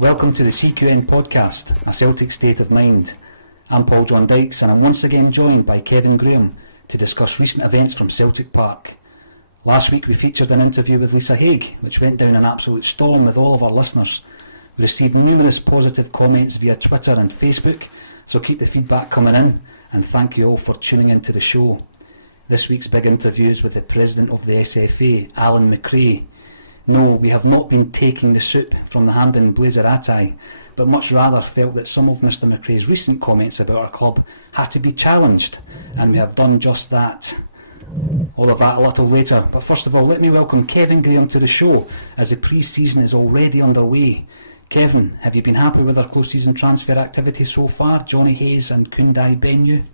Welcome to the CQN podcast, a Celtic State of Mind. I'm Paul John Dykes and I'm once again joined by Kevin Graham to discuss recent events from Celtic Park. Last week we featured an interview with Lisa Haig, which went down an absolute storm with all of our listeners. We received numerous positive comments via Twitter and Facebook, so keep the feedback coming in, and thank you all for tuning into the show. This week's big interview is with the President of the SFA, Alan McCrae. No, we have not been taking the soup from the Hampden Blazerati, but much rather felt that some of Mr McCrae's recent comments about our club had to be challenged, and we have done just that. All of that a little later, but first of all let me welcome Kevin Graham to the show as the pre-season is already underway. Kevin, have you been happy with our close season transfer activity so far? Johnny Hayes and Kundai Benyu?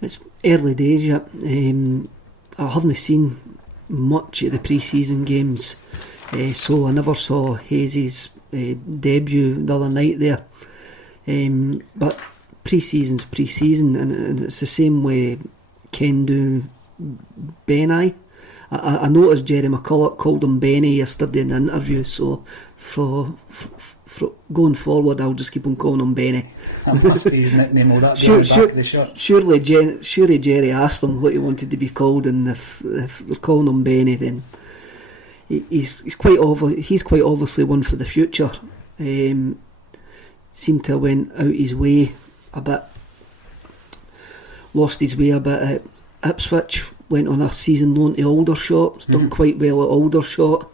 It's early days yet. I haven't seen much of the pre-season games, so I never saw Hayes' debut the other night there. But pre-season's pre-season, and it's the same way Ken do Benny. I noticed Jerry McCulloch called him Benny yesterday in an interview, so for going forward I'll just keep on calling him Benny. That must be his nickname, will that be on the back of the shirt? Surely Jerry asked him what he wanted to be called, and if they're calling him Benny, then he's quite obviously one for the future. Seemed to have went out his way a bit, lost his way a bit at Ipswich, went on a season loan to Aldershot, done quite well at Aldershot.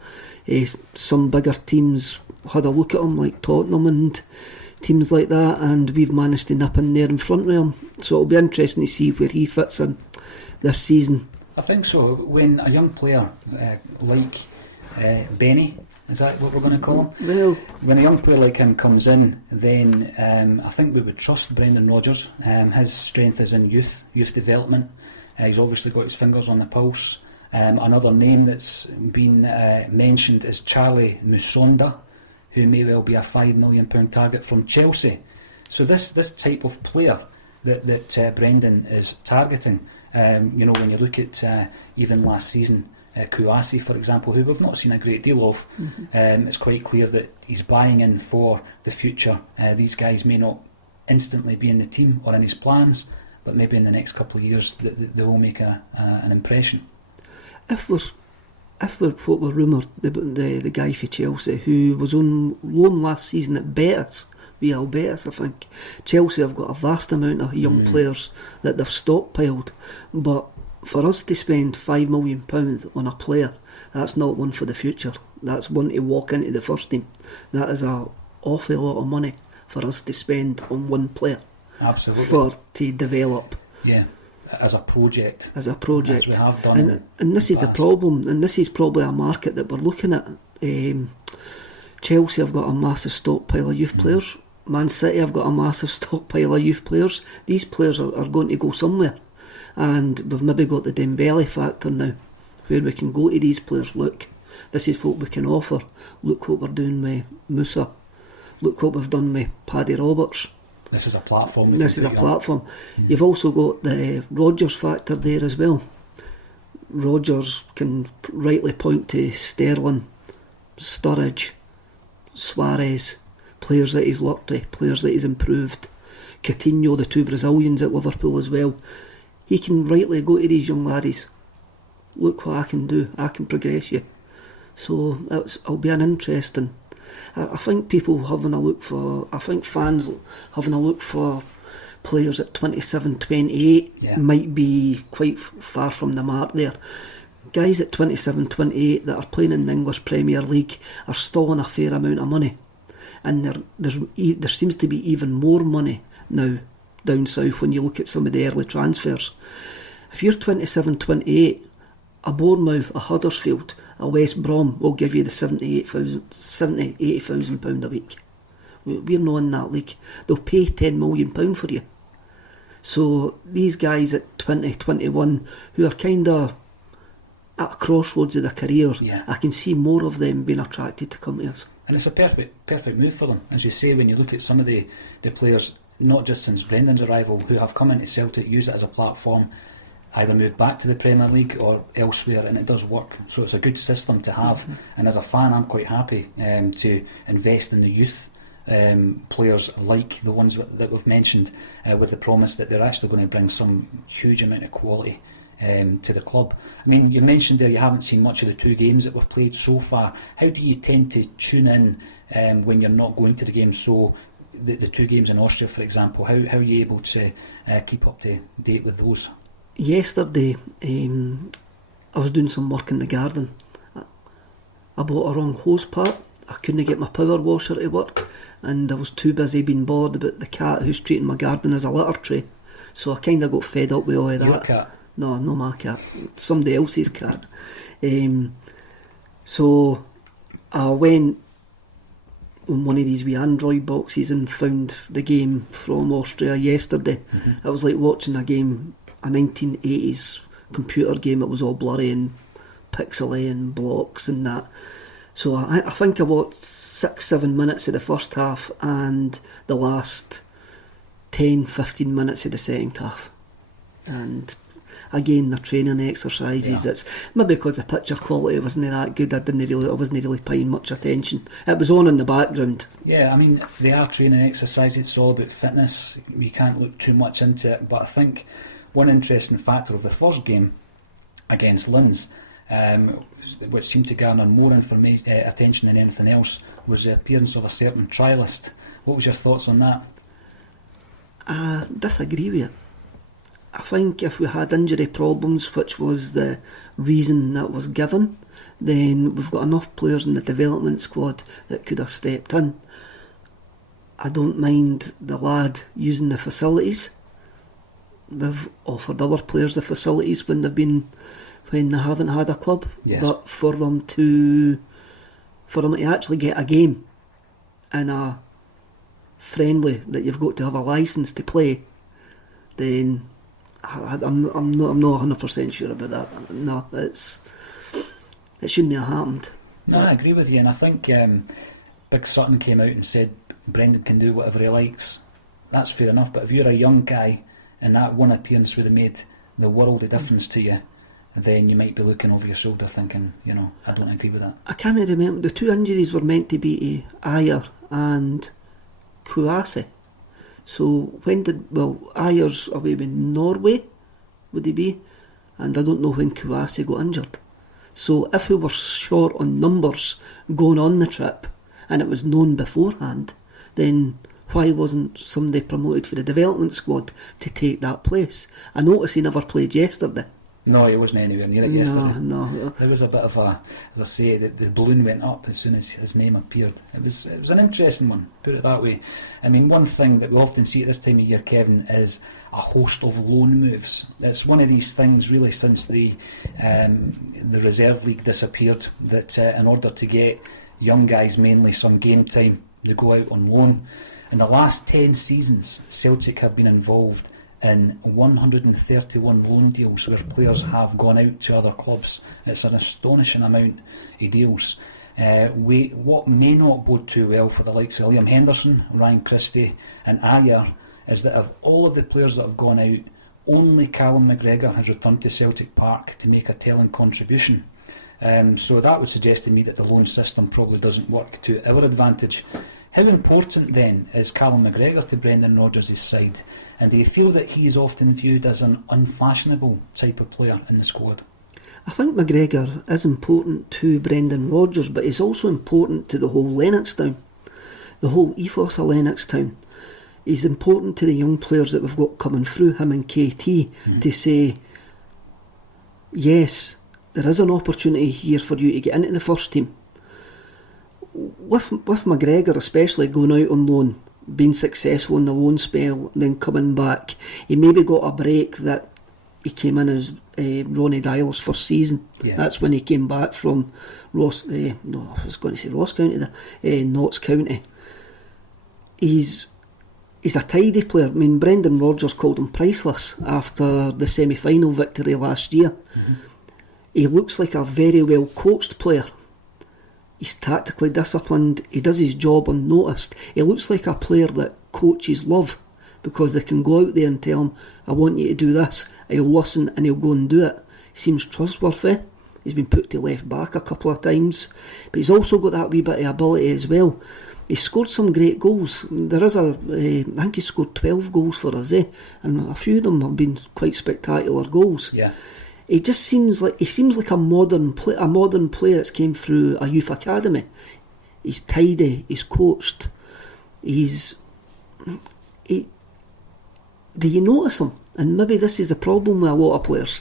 Some bigger teams had a look at him, like Tottenham and teams like that, and we've managed to nip in there in front of him. So it'll be interesting to see where he fits in this season. I think so. When a young player like Benny, is that what we're going to call him? Well, when a young player like him comes in, then I think we would trust Brendan Rodgers. His strength is in youth development. He's obviously got his fingers on the pulse. Another name that's been mentioned is Charlie Musonda, who may well be a £5 million target from Chelsea. So this type of player that Brendan is targeting, when you look at even last season, Kouassi, for example, who we've not seen a great deal of, it's quite clear that he's buying in for the future. These guys may not instantly be in the team or in his plans, but maybe in the next couple of years they will make an impression. If we're what we're rumoured, the guy for Chelsea who was on loan last season at Betis, Real Betis, I think. Chelsea have got a vast amount of young players that they've stockpiled, but for us to spend £5 million on a player, that's not one for the future. That's one to walk into the first team. That is an awful lot of money for us to spend on one player. Absolutely. To develop. Yeah. As a project. As we have done. And this is a problem, and this is probably a market that we're looking at. Chelsea have got a massive stockpile of youth players. Man City have got a massive stockpile of youth players. These players are going to go somewhere. And we've maybe got the Dembele factor now, where we can go to these players. Look, this is what we can offer. Look what we're doing with Musa. Look what we've done with Paddy Roberts. This is a platform. You've also got the Rodgers factor there as well. Rodgers can rightly point to Sterling, Sturridge, Suarez, players that he's looked to, players that he's improved. Coutinho, the two Brazilians at Liverpool as well. He can rightly go to these young laddies. Look what I can do. I can progress you. So it'll be an interesting. I think people having a look for. I think fans having a look for players at 27, 28 might be quite far from the mark there. Guys at 27, 28 that are playing in the English Premier League are still on a fair amount of money, and there seems to be even more money now down south when you look at some of the early transfers. If you're 27, 28, a Bournemouth, a Huddersfield, a West Brom will give you the £80,000 a week. We're not in that league. They'll pay £10 million for you. So these guys at 20, 21 who are kind of at a crossroads of their career, I can see more of them being attracted to come to us. And it's a perfect move for them. As you say, when you look at some of the players, not just since Brendan's arrival, who have come into Celtic, used it as a platform, either move back to the Premier League or elsewhere, and it does work. So it's a good system to have. And as a fan, I'm quite happy to invest in the youth players like the ones that we've mentioned, with the promise that they're actually going to bring some huge amount of quality to the club. I mean, you mentioned there you haven't seen much of the 2 games that we've played so far. How do you tend to tune in when you're not going to the games? So the 2 games in Austria, for example, how are you able to keep up to date with those? Yesterday, I was doing some work in the garden. I bought a wrong hose part. I couldn't get my power washer to work, and I was too busy being bored about the cat who's treating my garden as a litter tray. So I kind of got fed up with all of that. Your cat? No, not my cat. Somebody else's cat. So I went on one of these wee Android boxes and found the game from Austria yesterday. It was like watching a 1980s computer game. It was all blurry and pixely and blocks and that. So I think I watched 6-7 minutes of the first half and the last 10-15 minutes of the second half. And again, the training exercises, it's maybe because the picture quality wasn't that good. I wasn't really paying much attention. It was on in the background. Yeah, I mean, they are training exercises. It's all about fitness. We can't look too much into it, but I think one interesting factor of the first game against Linz, which seemed to garner more attention than anything else, was the appearance of a certain trialist. What was your thoughts on that? I disagree with it. I think if we had injury problems, which was the reason that was given, then we've got enough players in the development squad that could have stepped in. I don't mind the lad using the facilities. We've offered other players the facilities when they haven't had a club. Yes. But for them to actually get a game in a friendly that you've got to have a licence to play, then I'm not 100% sure about that. No, it shouldn't have happened. No, I agree with you, and I think Big Sutton came out and said Brendan can do whatever he likes. That's fair enough, but if you're a young guy and that one appearance would have made the world of difference to you, then you might be looking over your shoulder thinking, I don't agree with that. I can't remember. The 2 injuries were meant to be Ayer and Kouassi. So Ayer's away with Norway, would he be? And I don't know when Kouassi got injured. So if we were short on numbers going on the trip, and it was known beforehand, then why wasn't somebody promoted for the development squad to take that place? I noticed he never played yesterday. No, he wasn't anywhere near it yesterday. No. There was a bit of a, as I say, the balloon went up as soon as his name appeared. It was an interesting one, put it that way. I mean, one thing that we often see at this time of year, Kevin, is a host of loan moves. It's one of these things, really, since the reserve league disappeared, that in order to get young guys mainly some game time, they go out on loan. In the last 10 seasons, Celtic have been involved in 131 loan deals where players have gone out to other clubs. It's an astonishing amount of deals. What may not bode too well for the likes of Liam Henderson, Ryan Christie and Ayer is that of all of the players that have gone out, only Callum McGregor has returned to Celtic Park to make a telling contribution. So that would suggest to me that the loan system probably doesn't work to our advantage. How important then is Callum McGregor to Brendan Rodgers' side? And do you feel that he is often viewed as an unfashionable type of player in the squad? I think McGregor is important to Brendan Rodgers, but he's also important to the whole Lennoxtown, the whole ethos of Lennoxtown. He's important to the young players that we've got coming through, him and KT, to say, yes, there is an opportunity here for you to get into the first team. With McGregor especially going out on loan, being successful in the loan spell, then coming back, he maybe got a break that he came in as Ronny Deila's first season. Yeah. That's when he came back from Ross County, Notts County. He's a tidy player. I mean, Brendan Rodgers called him priceless after the semi-final victory last year. He looks like a very well coached player. He's tactically disciplined. He does his job unnoticed. He looks like a player that coaches love. because they can go out there and tell him, I want you to do this. He'll listen and he'll go and do it. He seems trustworthy. He's been put to left back a couple of times, but he's also got that wee bit of ability as well. He's scored some great goals. There is I think he scored 12 goals for us, and a few of them have been quite spectacular goals. Yeah. He just seems like a modern player that's came through a youth academy. He's tidy. He's coached. Do you notice him? And maybe this is the problem with a lot of players.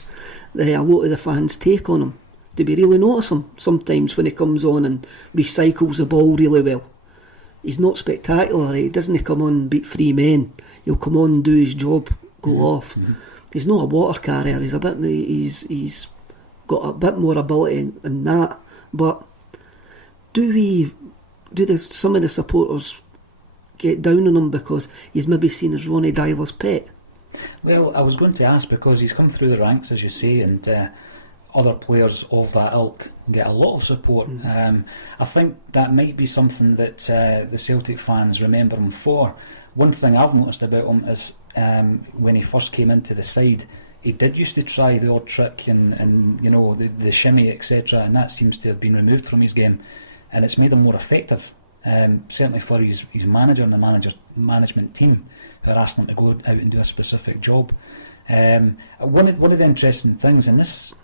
A lot of the fans take on him. Do we really notice him sometimes when he comes on and recycles the ball really well? He's not spectacular. He doesn't come on and beat 3 men. He'll come on and do his job, go off. Mm-hmm. He's not a water carrier. He's got a bit more ability than that. But do some of the supporters get down on him because he's maybe seen as Ronny Deila's pet? Well, I was going to ask, because he's come through the ranks, as you say, and other players of that ilk get a lot of support. Mm-hmm. I think that might be something that the Celtic fans remember him for. One thing I've noticed about him is when he first came into the side, he did used to try the odd trick and you know, the shimmy, etc., and that seems to have been removed from his game, and it's made him more effective. Certainly for his manager and the management team who are asking him to go out and do a specific job. One of the interesting things, and this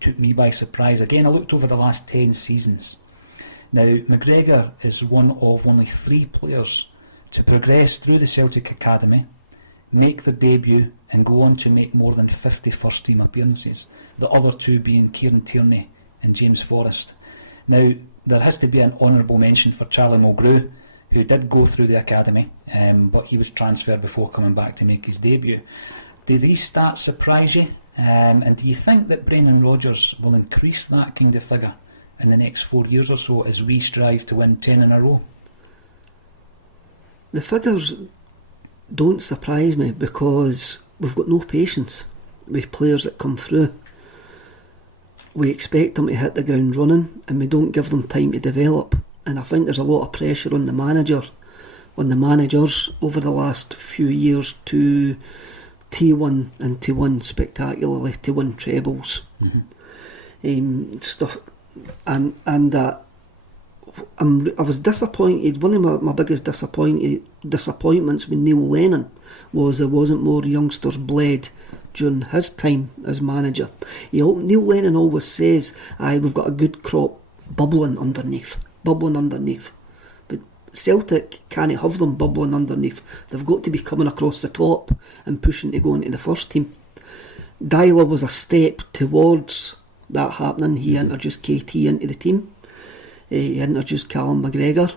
took me by surprise, again I looked over the last 10 seasons. Now McGregor is one of only 3 players to progress through the Celtic Academy, make their debut and go on to make more than 50 first team appearances, the other 2 being Kieran Tierney and James Forrest. Now there has to be an honourable mention for Charlie Mulgrew, who did go through the academy, but he was transferred before coming back to make his debut. Do these stats surprise you? And do you think that Brendan Rodgers will increase that kind of figure in the next 4 years or so as we strive to win 10 in a row? The figures don't surprise me because we've got no patience with players that come through. We expect them to hit the ground running and we don't give them time to develop. And I think there's a lot of pressure on the managers over the last few years to T1 and to win spectacularly, to win trebles. Stuff, and that I was disappointed. One of my biggest disappointments with Neil Lennon was there wasn't more youngsters bled during his time as manager. Neil Lennon always says, we've got a good crop bubbling underneath. But Celtic can't have them bubbling underneath. They've got to be coming across the top and pushing to go into the first team. Deila was a step towards that happening. He introduced KT into the team. He introduced Callum McGregor.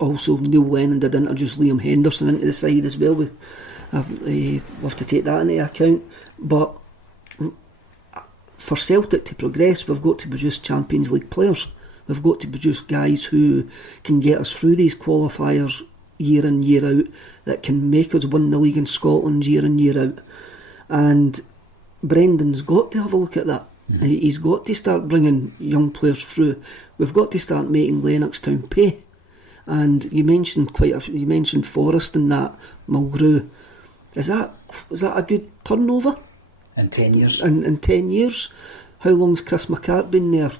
Also, Neil Lennon did introduce Liam Henderson into the side as well. We have to take that into account. But for Celtic to progress, we've got to produce Champions League players. We've got to produce guys who can get us through these qualifiers year in, year out, that can make us win the league in Scotland year in, year out. And Brendan's got to have a look at that. Mm-hmm. He's got to start bringing young players through. We've got to start making Lennoxtown pay. And you mentioned Forrest and that, Mulgrew. Is that a good turnover? In 10 years. In 10 years. How long's Chris McCart been there?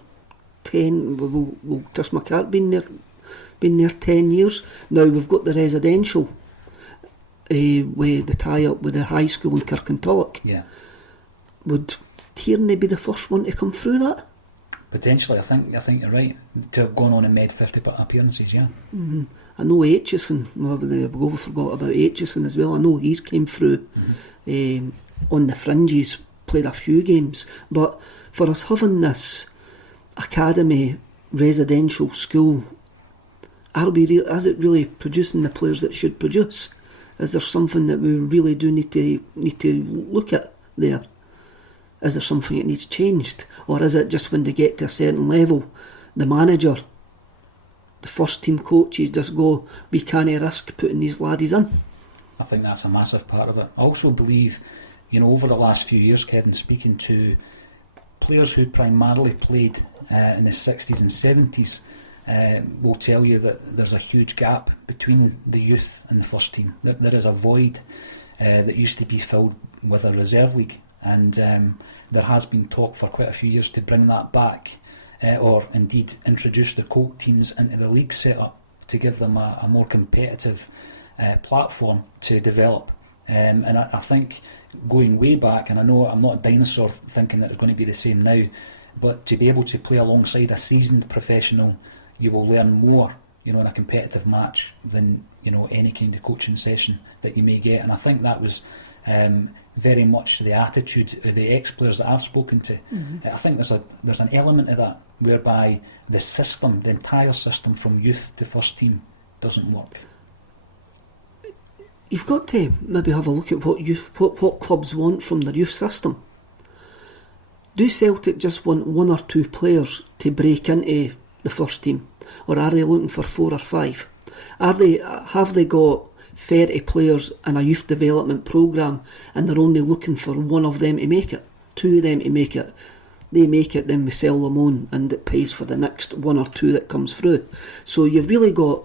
10. Will Chris McCart been there 10 years? Now we've got the residential with the tie-up with the high school in Kirkintulloch. Yeah. Would Tierney be the first one to come through that? Potentially, I think you're right. To have gone on and made 50 appearances, yeah. Mm-hmm. I know Aitchison. We forgot about Aitchison as well. I know he's came through on the fringes, played a few games. But for us having this academy residential school, is it really producing the players that should produce? Is there something that we really do need to look at there? Is there something that needs changed? Or is it just when they get to a certain level, the manager, the first team coaches just go, we can't risk putting these laddies in? I think that's a massive part of it. I also believe, over the last few years, Kevin, speaking to players who primarily played in the 60s and 70s, will tell you that there's a huge gap between the youth and the first team. There is a void that used to be filled with a reserve league, and there has been talk for quite a few years to bring that back, or indeed introduce the Colt teams into the league setup to give them a more competitive platform to develop. And I think going way back, and I know I'm not a dinosaur thinking that it's going to be the same now, but to be able to play alongside a seasoned professional, you will learn more, in a competitive match than, any kind of coaching session that you may get. And I think that was very much the attitude of the ex-players that I've spoken to. I think there's an element of that whereby the system, the entire system from youth to first team doesn't work. You've got to maybe have a look at what clubs want from their youth system. Do Celtic just want one or two players to break into the first team, or are they looking for 4 or 5? Have they got 30 players in a youth development programme and they're only looking for one of them to make it, 2 of them to make it? They make it, then we sell them on, and it pays for the next 1 or 2 that comes through. So you've really got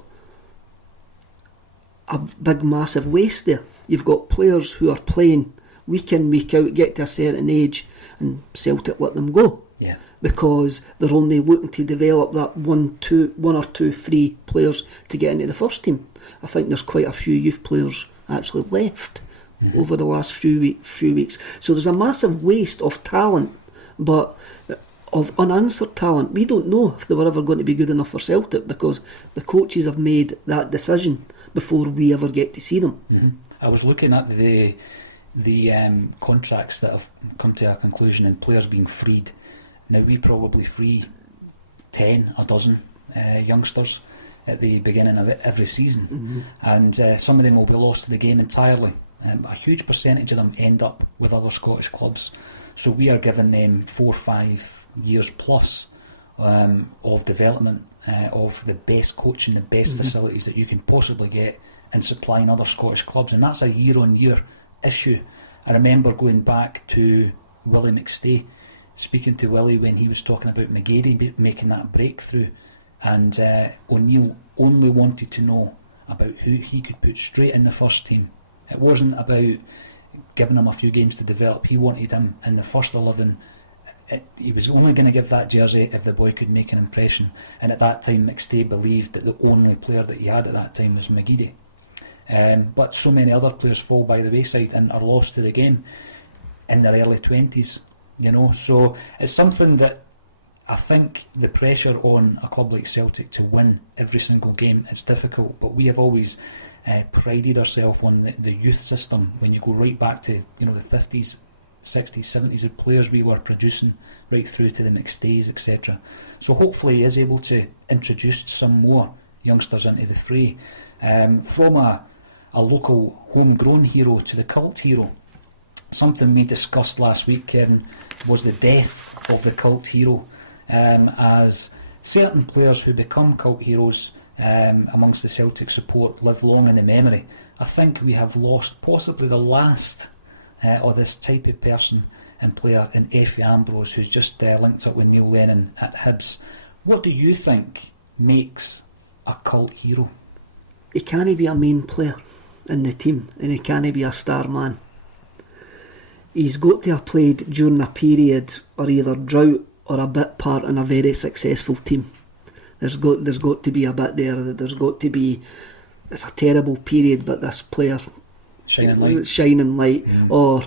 a big massive waste there. You've got players who are playing week in, week out, get to a certain age, and Celtic let them go. Yeah. Because they're only looking to develop that 1 or 2 free players to get into the first team. I think there's quite a few youth players actually left over the last few weeks. So there's a massive waste of talent, but of unanswered talent. We don't know if they were ever going to be good enough for Celtic, because the coaches have made that decision before we ever get to see them. I was looking at the contracts that have come to a conclusion and players being freed. Now, we probably free 10, a dozen youngsters at the beginning of every season, and some of them will be lost to the game entirely. A huge percentage of them end up with other Scottish clubs, so we are giving them 4 or 5 years plus of development, of the best coaching, the best facilities that you can possibly get, and supplying other Scottish clubs, and that's a year-on-year issue. I remember going back to Willie McStay, speaking to Willie when he was talking about McGregor making that breakthrough, and O'Neill only wanted to know about who he could put straight in the first team. It wasn't about giving him a few games to develop. He wanted him in the first 11. He was only going to give that jersey if the boy could make an impression, and at that time McStay believed that the only player that he had at that time was McGregor. But so many other players fall by the wayside and are lost to the game in their early 20s, so it's something that I think the pressure on a club like Celtic to win every single game, it's difficult, but we have always prided ourselves on the youth system. When you go right back to the 50s, 60s, 70s, the players we were producing right through to the McStays, etc. So hopefully he is able to introduce some more youngsters into the fray, from a local homegrown hero to the cult hero. Something we discussed last week, Kevin, was the death of the cult hero, as certain players who become cult heroes amongst the Celtic support live long in the memory. I think we have lost possibly the last of this type of person and player in Effie Ambrose, who's just linked up with Neil Lennon at Hibs. What do you think makes a cult hero? He can't be a main player in the team, and he can't be a star man. He's got to have played during a period or either drought or a bit part in a very successful team. There's got to be a bit there. There's got to be. It's a terrible period, but this player shining light, or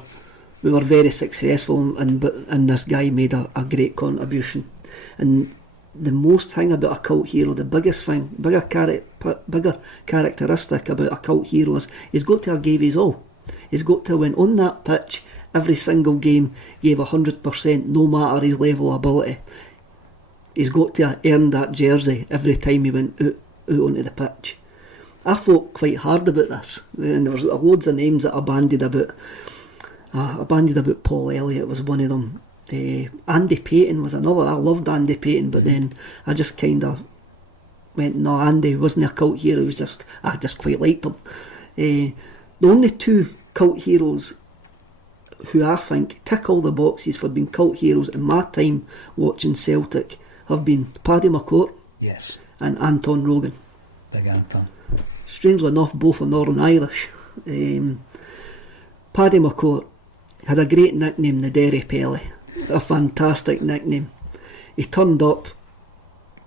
we were very successful, and this guy made a great contribution. And the most thing about a cult hero, the biggest thing, bigger characteristic about a cult hero is he's got to have gave his all. He's got to win on that pitch every single game, gave 100%, no matter his level of ability. He's got to have earned that jersey every time he went out onto the pitch. I thought quite hard about this, and there was loads of names that I bandied about. Paul Elliott was one of them. Andy Payton was another. I loved Andy Payton, but then I just kind of went, no, Andy wasn't a cult hero. I just quite liked him. The only 2 cult heroes who I think tick all the boxes for being cult heroes in my time watching Celtic have been Paddy McCourt, yes, and Anton Rogan. Big Anton. Strangely enough, both are Northern Irish. Paddy McCourt had a great nickname, the Derry Pelly. A fantastic nickname. He turned up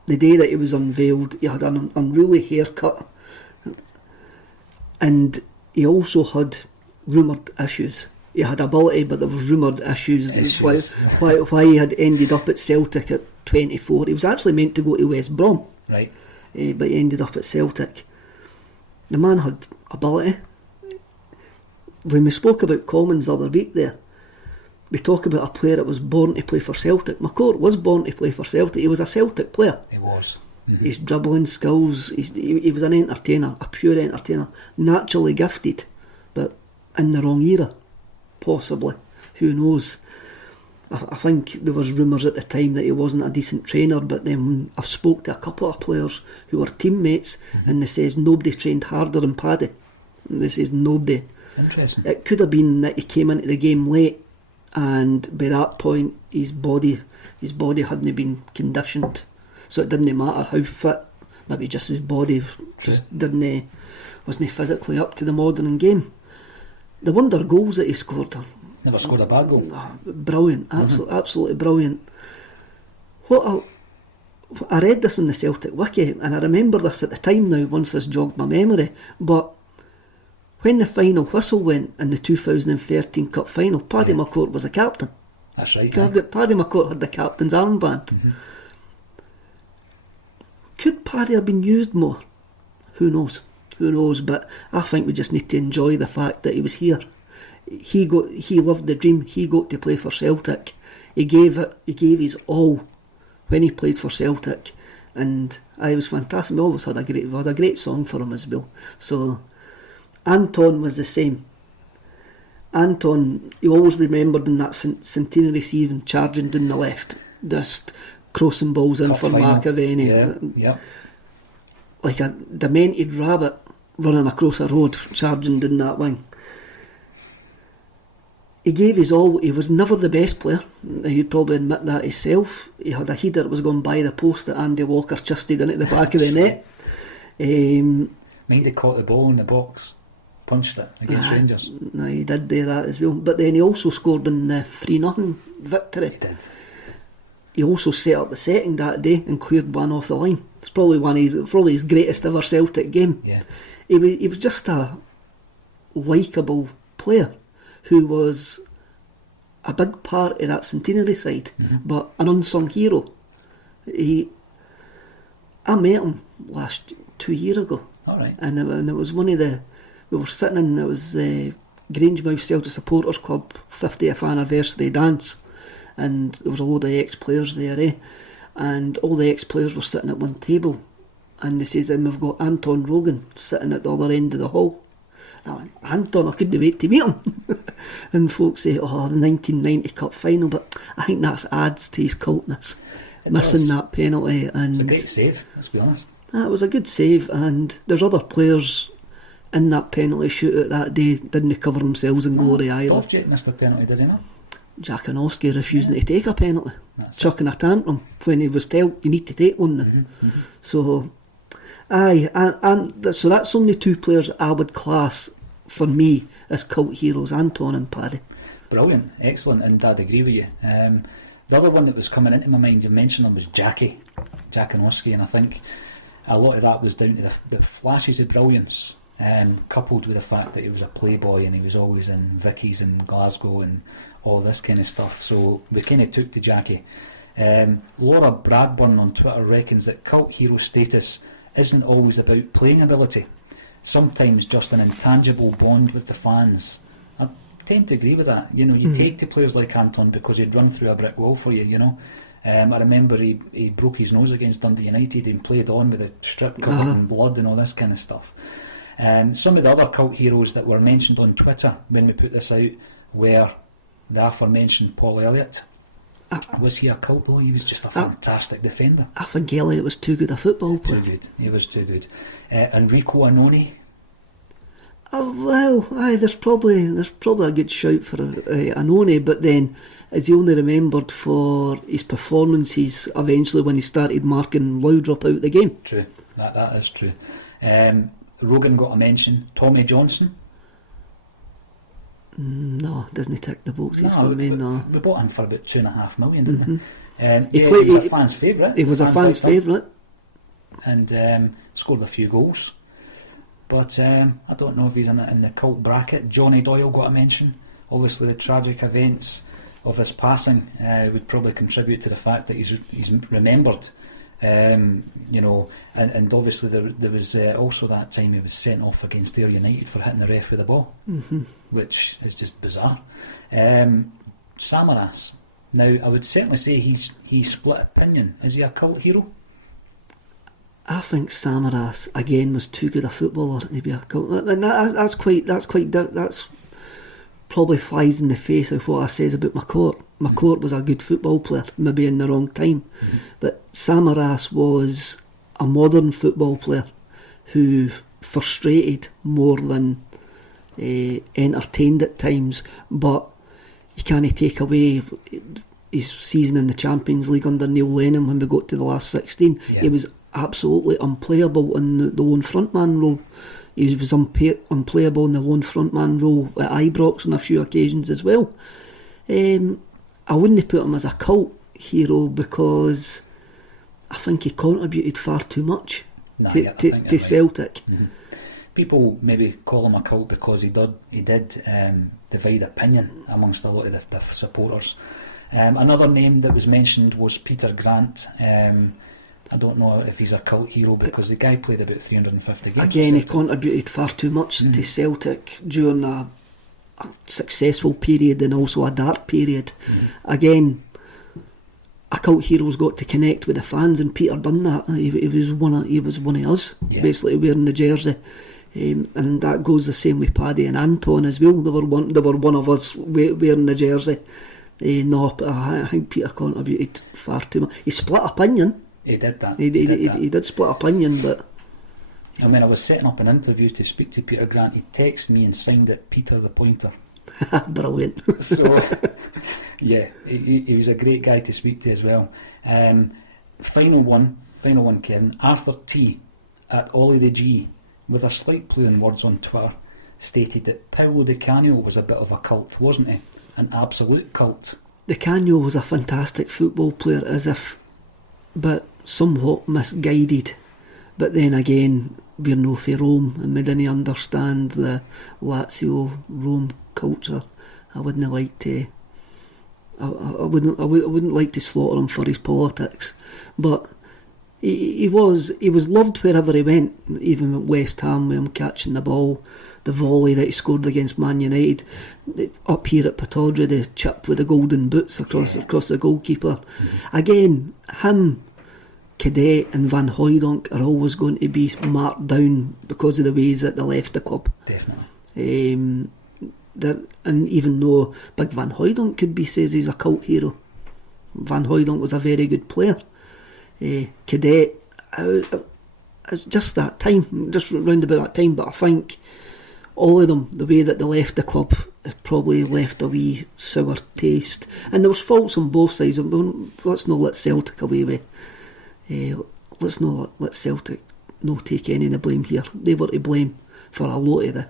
the day that he was unveiled. He had an unruly haircut, and he also had rumoured issues. He had ability, but there was rumoured issues. Why he had ended up at Celtic at 24. He was actually meant to go to West Brom, right? But he ended up at Celtic. The man had ability. When we spoke about Commons the other week there, we talk about a player that was born to play for Celtic. McCourt was born to play for Celtic. He was a Celtic player. He was. Mm-hmm. His dribbling skills, he was an entertainer, a pure entertainer, naturally gifted, but in the wrong era, possibly. Who knows? I think there was rumours at the time that he wasn't a decent trainer, but then I've spoke to a couple of players who were teammates, and they says nobody trained harder than Paddy. They says nobody. Interesting. It could have been that he came into the game late, and by that point his body hadn't been conditioned, so it didn't matter how fit. Maybe just his body just wasn't physically up to the modern game. The wonder goals that he scored. Never scored a bad goal. Brilliant, absolutely brilliant. I read this in the Celtic Wiki, and I remember this at the time now, once this jogged my memory, but when the final whistle went in the 2013 Cup final, Paddy McCourt was the captain. That's right. Paddy McCourt had the captain's armband. Mm-hmm. Could Paddy have been used more? Who knows, but I think we just need to enjoy the fact that he was here. He lived the dream. He got to play for Celtic. He gave his all when he played for Celtic, and it was fantastic. We always had a great song for him as well. So Anton was the same. Anton, you always remembered in that centenary season, charging down the left, just crossing balls in for McAvenny. Yeah. Like a demented rabbit running across a road, charging down that wing. He gave his all. He was never the best player. He'd probably admit that himself. He had a header that was going by the post that Andy Walker chested into the back of the net. Mind he caught the ball in the box, punched it against Rangers. No, he did do that as well. But then he also scored in the 3-0 victory. He did. He also set up the setting that day and cleared one off the line. It's probably his greatest ever Celtic game. Yeah. He was just a likeable player who was a big part of that centenary side, but an unsung hero. I met him 2 years ago. All right. And it was we were sitting in, it was Grangemouth Celtic Supporters Club 50th anniversary dance, and there was a load of ex-players there, and all the ex-players were sitting at one table, and they says, and we've got Anton Rogan sitting at the other end of the hall. And I went, Anton, I couldn't wait to meet him. And folks say, the 1990 Cup final, but I think that adds to his cultness, missing that penalty. And it's a great save, let's be honest. It was a good save, and there's other players in that penalty shootout that day didn't cover themselves in glory either. Dovjik missed a penalty, did he not? Jakanowski refusing to take a penalty, chucking a tantrum when he was told you need to take one now. So so that's only two players I would class for me as cult heroes, Anton and Paddy. Brilliant, excellent, and I'd agree with you. The other one that was coming into my mind, you mentioned him, was Jakanowski, and I think a lot of that was down to the flashes of brilliance, coupled with the fact that he was a playboy and he was always in Vicky's in Glasgow and all this kind of stuff. So we kind of took to Jackie. Laura Bradburn on Twitter reckons that cult hero status isn't always about playing ability, sometimes just an intangible bond with the fans. I tend to agree with that. You take to players like Anton because he'd run through a brick wall for you. I remember he broke his nose against Dundee United and played on with a strip covered in blood and all this kind of stuff. Some of the other cult heroes that were mentioned on Twitter when we put this out were the aforementioned Paul Elliott. Was he a cult though? He was just a fantastic defender. I think Elliott was too good a football player. Too good. He was too good. Enrico Annoni. There's probably a good shout for Anoni, but then is he only remembered for his performances eventually when he started marking Loudrup out the game? True, that is true. Rogan got a mention. Tommy Johnson? No, doesn't he tick the boxes for me? No. We bought him for about $2.5 million, didn't we? He was a fan's favourite. He was a fan's favourite. And scored a few goals. But I don't know if he's in the cult bracket. Johnny Doyle got a mention. Obviously the tragic events of his passing would probably contribute to the fact that he's remembered. You know, and obviously there was also that time he was sent off against Ayr United for hitting the ref with the ball, which is just bizarre. Samaras. Now, I would certainly say he's split opinion. Is he a cult hero? I think Samaras again was too good a footballer to be a cult. And that's probably flies in the face of what I says about McCourt. McCourt was a good football player, maybe in the wrong time, but Samaras was a modern football player who frustrated more than entertained at times. But you can't take away his season in the Champions League under Neil Lennon when we got to the last 16. Yeah. He was absolutely unplayable in the lone frontman role. He was unplayable in the lone frontman role at Ibrox on a few occasions as well. I wouldn't put him as a cult hero because I think he contributed far too much to Celtic. People maybe call him a cult because he did divide opinion amongst a lot of the supporters. Another name that was mentioned was Peter Grant. I don't know if he's a cult hero because the guy played about 350 games. Again, he contributed far too much to Celtic during a successful period and also a dark period. Again, a cult hero's got to connect with the fans, and Peter done that. He was one of us, basically wearing the jersey. And that goes the same with Paddy and Anton as well. They were one of us wearing the jersey. But I think Peter contributed far too much. He split opinion. He did that. He did split opinion, but I mean, I was setting up an interview to speak to Peter Grant. He texted me and signed it Peter the Pointer. Brilliant. So, yeah, he was a great guy to speak to as well. Final one, Kevin. Arthur T. at Ollie the G, with a slight play on words on Twitter, stated that Paolo Di Canio was a bit of a cult, wasn't he? An absolute cult. Di Canio was a fantastic football player, but somewhat misguided. But then again, we're no for Rome, and we didn't understand the Lazio Rome culture. I wouldn't like to. I wouldn't like to slaughter him for his politics, but he was loved wherever he went. Even at West Ham, with him catching the ball, the volley that he scored against Man United, up here at Pittodrie, the chip with the golden boots across the goalkeeper. Again, him, Cadet and Van Hooijdonk are always going to be marked down because of the ways that they left the club. Definitely. And even though Big Van Hooijdonk says he's a cult hero, Van Hooijdonk was a very good player. Cadet, it's just that time, just round about that time. But I think all of them, the way that they left the club, probably left a wee sour taste. And there was faults on both sides. Let's not let Celtic away with. Let's not let Celtic not take any of the blame here. They were to blame for a lot of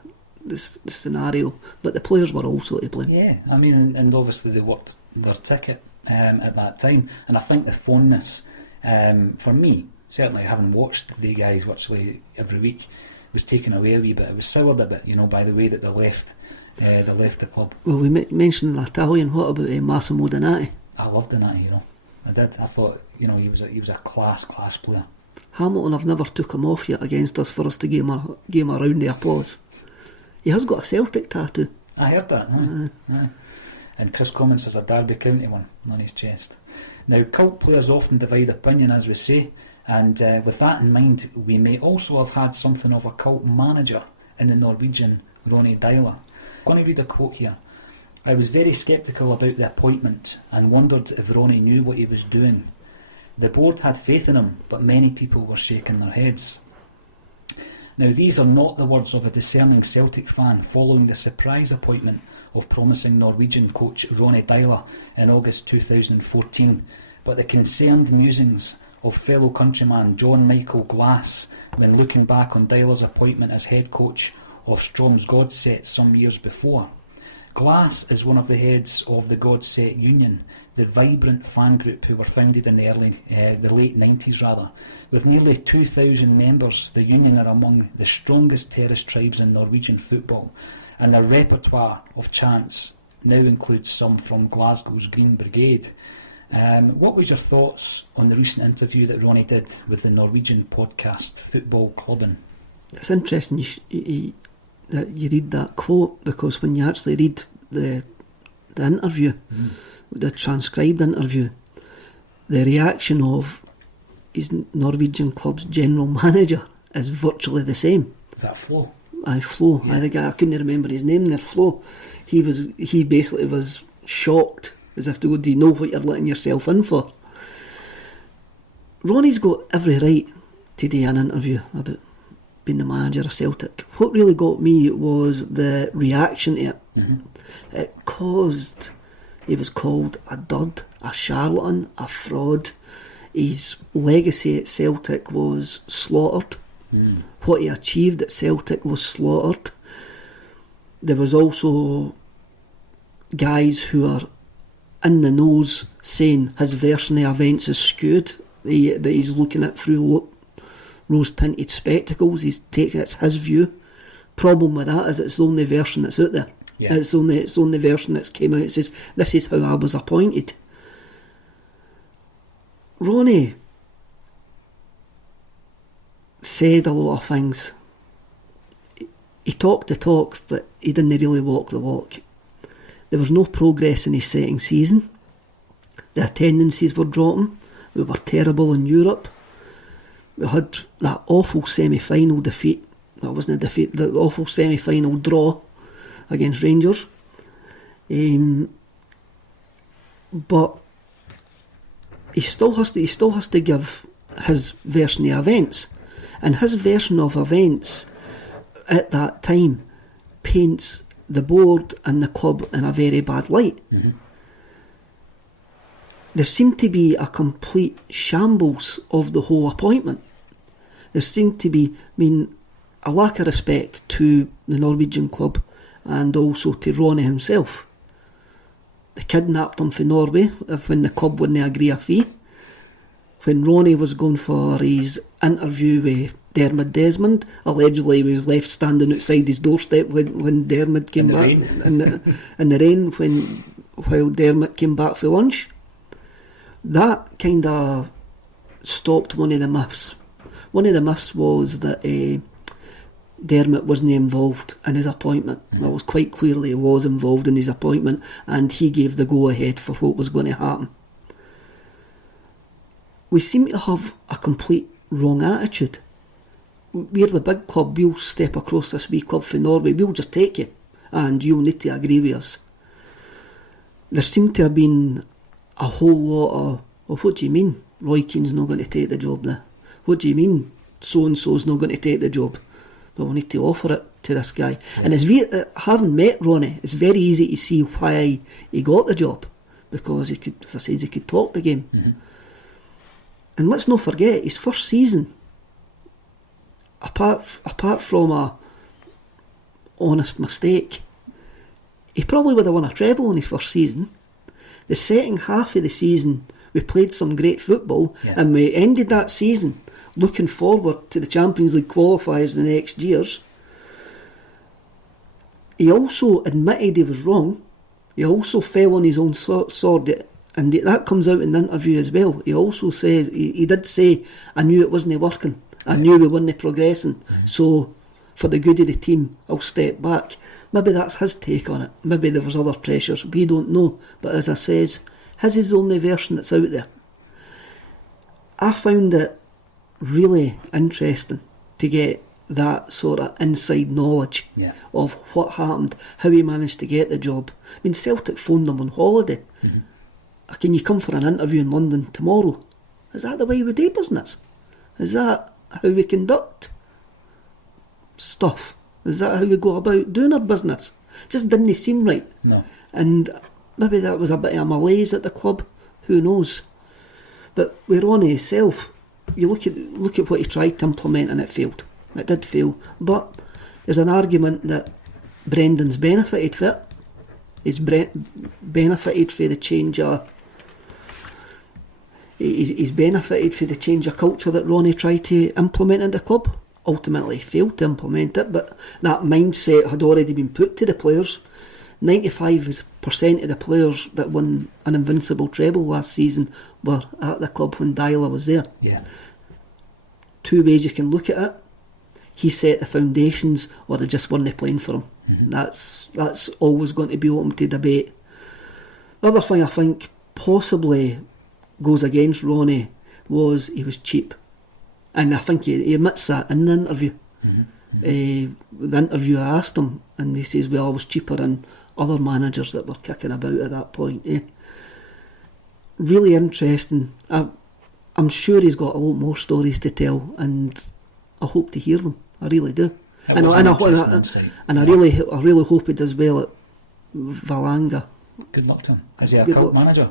the scenario, but the players were also to blame. Yeah, I mean, and obviously they worked their ticket at that time, and I think the fondness, for me, certainly having watched the guys virtually every week, was taken away a wee bit. It was soured a bit, by the way that they left the club. Well, we mentioned an Italian. What about Massimo Donati? I loved Donati, I did. I thought, he was a class player. Hamilton have never took him off yet against us for us to give him a round of applause. He has got a Celtic tattoo. I heard that. Aye. And Chris Commons has a Derby County one on his chest. Now, cult players often divide opinion, as we say, and with that in mind, we may also have had something of a cult manager in the Norwegian Ronny Deila. I'm going to read a quote here. I was very sceptical about the appointment and wondered if Ronny knew what he was doing. The board had faith in him, but many people were shaking their heads. Now, these are not the words of a discerning Celtic fan following the surprise appointment of promising Norwegian coach Ronny Deila in August 2014, but the concerned musings of fellow countryman John Michael Glass when looking back on Deila's appointment as head coach of Strom's Godset some years before. Glass is one of the heads of the Godset Union, the vibrant fan group who were founded in the late 90s. With nearly 2,000 members, the Union are among the strongest terrace tribes in Norwegian football, and their repertoire of chants now includes some from Glasgow's Green Brigade. What was your thoughts on the recent interview that Ronny did with the Norwegian podcast Football Clubbing? It's interesting that you read that quote, because when you actually read the interview, the transcribed interview, the reaction of his Norwegian club's general manager is virtually the same. Is that Flo? Aye, Flo. Yeah. I couldn't remember his name there. Flo. He basically was shocked, as if to go, do you know what you're letting yourself in for? Ronnie's got every right to do an interview about being the manager of Celtic. What really got me was the reaction to it. It caused... He was called a dud, a charlatan, a fraud. His legacy at Celtic was slaughtered. What he achieved at Celtic was slaughtered. There was also guys who are in the nose saying his version of events is skewed, that he's looking at through rose-tinted spectacles. He's taking it's his view. Problem with that is it's the only version that's out there. Yeah. It's the only version that's came out. It says, this is how I was appointed. Ronny said a lot of things. He talked the talk, but he didn't really walk the walk. There was no progress in his second season. The attendances were dropping. We were terrible in Europe. We had that awful semi-final defeat. That wasn't a defeat, the awful semi-final draw against Rangers. But he still has to give his version of events. And his version of events at that time paints the board and the club in a very bad light. There seemed to be a complete shambles of the whole appointment. There seemed to be, a lack of respect to the Norwegian club and also to Ronny himself. They kidnapped him from Norway when the club wouldn't agree a fee. When Ronny was going for his interview with Dermot Desmond, allegedly he was left standing outside his doorstep when Dermot came back in the rain while Dermot came back for lunch. That kind of stopped one of the myths. One of the myths was that Dermot wasn't involved in his appointment. Well, it was quite clearly he was involved in his appointment, and he gave the go-ahead for what was going to happen. We seem to have a complete wrong attitude. We're the big club, we'll step across this wee club from Norway, we'll just take you, and you'll need to agree with us. There seemed to have been a whole lot of what do you mean Roy Keane's not going to take the job now? What do you mean so-and-so's not going to take the job? Well, we need to offer it to this guy. Yeah. And having met Ronny, it's very easy to see why he got the job, because he could, as I said, he could talk the game. And let's not forget, his first season, apart from a honest mistake, he probably would have won a treble in his first season. The second half of the season, we played some great football, and we ended that season looking forward to the Champions League qualifiers the next years. He also admitted he was wrong. He also fell on his own sword, and that comes out in the interview as well. He also said, he did say, I knew it wasn't working. I knew we weren't progressing. So for the good of the team, I'll step back. Maybe that's his take on it. Maybe there was other pressures. We don't know. But as I says, his is the only version that's out there. I found it really interesting to get that sort of inside knowledge of what happened, how he managed to get the job. Celtic phoned him on holiday. Can you come for an interview in London tomorrow? Is that the way we do business? Is that how we conduct stuff. Is that how we go about doing our business? Just didn't seem right. No. And maybe that was a bit of a malaise at the club. Who knows? But with Ronny himself, you look at what he tried to implement and it failed. It did fail. But there's an argument that Brendan's benefited for it. He's benefited for the change of... He's benefited for the change of culture that Ronny tried to implement in the club. Ultimately failed to implement it, but that mindset had already been put to the players. 95% of the players that won an invincible treble last season were at the club when Deila was there. Yeah. Two ways you can look at it. He set the foundations, or they just weren't playing for him. Mm-hmm. That's always going to be open to debate. The other thing I think possibly goes against Ronny was he was cheap. And I think he admits that in the interview. Mm-hmm. The interviewer asked him, and he says, well, I was cheaper than other managers that were kicking about at that point. Really interesting. I'm sure he's got a lot more stories to tell, and I hope to hear them. I really do. And I really hope he does well at Valanga. Good luck to him. Is he a cult manager?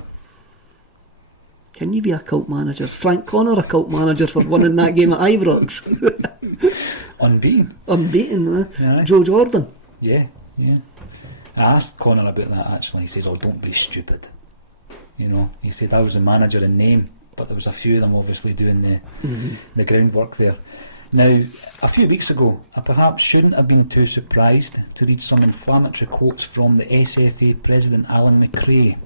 Can you be a cult manager? Is Frank Connor a cult manager for winning that game at Ibrox? Unbeaten, yeah. Joe Jordan. Yeah. I asked Connor about that actually. He says, "Oh, don't be stupid." He said I was a manager in name, but there was a few of them obviously doing the groundwork there. Now, a few weeks ago, I perhaps shouldn't have been too surprised to read some inflammatory quotes from the SFA President Alan McCrae,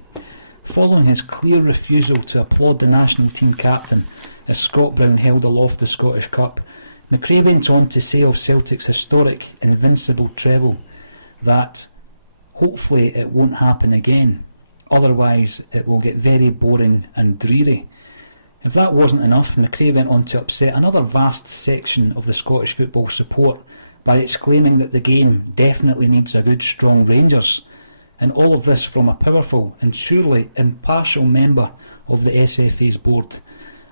following his clear refusal to applaud the national team captain as Scott Brown held aloft the Scottish Cup. McRae went on to say of Celtic's historic invincible treble that hopefully it won't happen again, otherwise it will get very boring and dreary. If that wasn't enough, McRae went on to upset another vast section of the Scottish football support by exclaiming that the game definitely needs a good strong Rangers, and all of this from a powerful and surely impartial member of the SFA's board.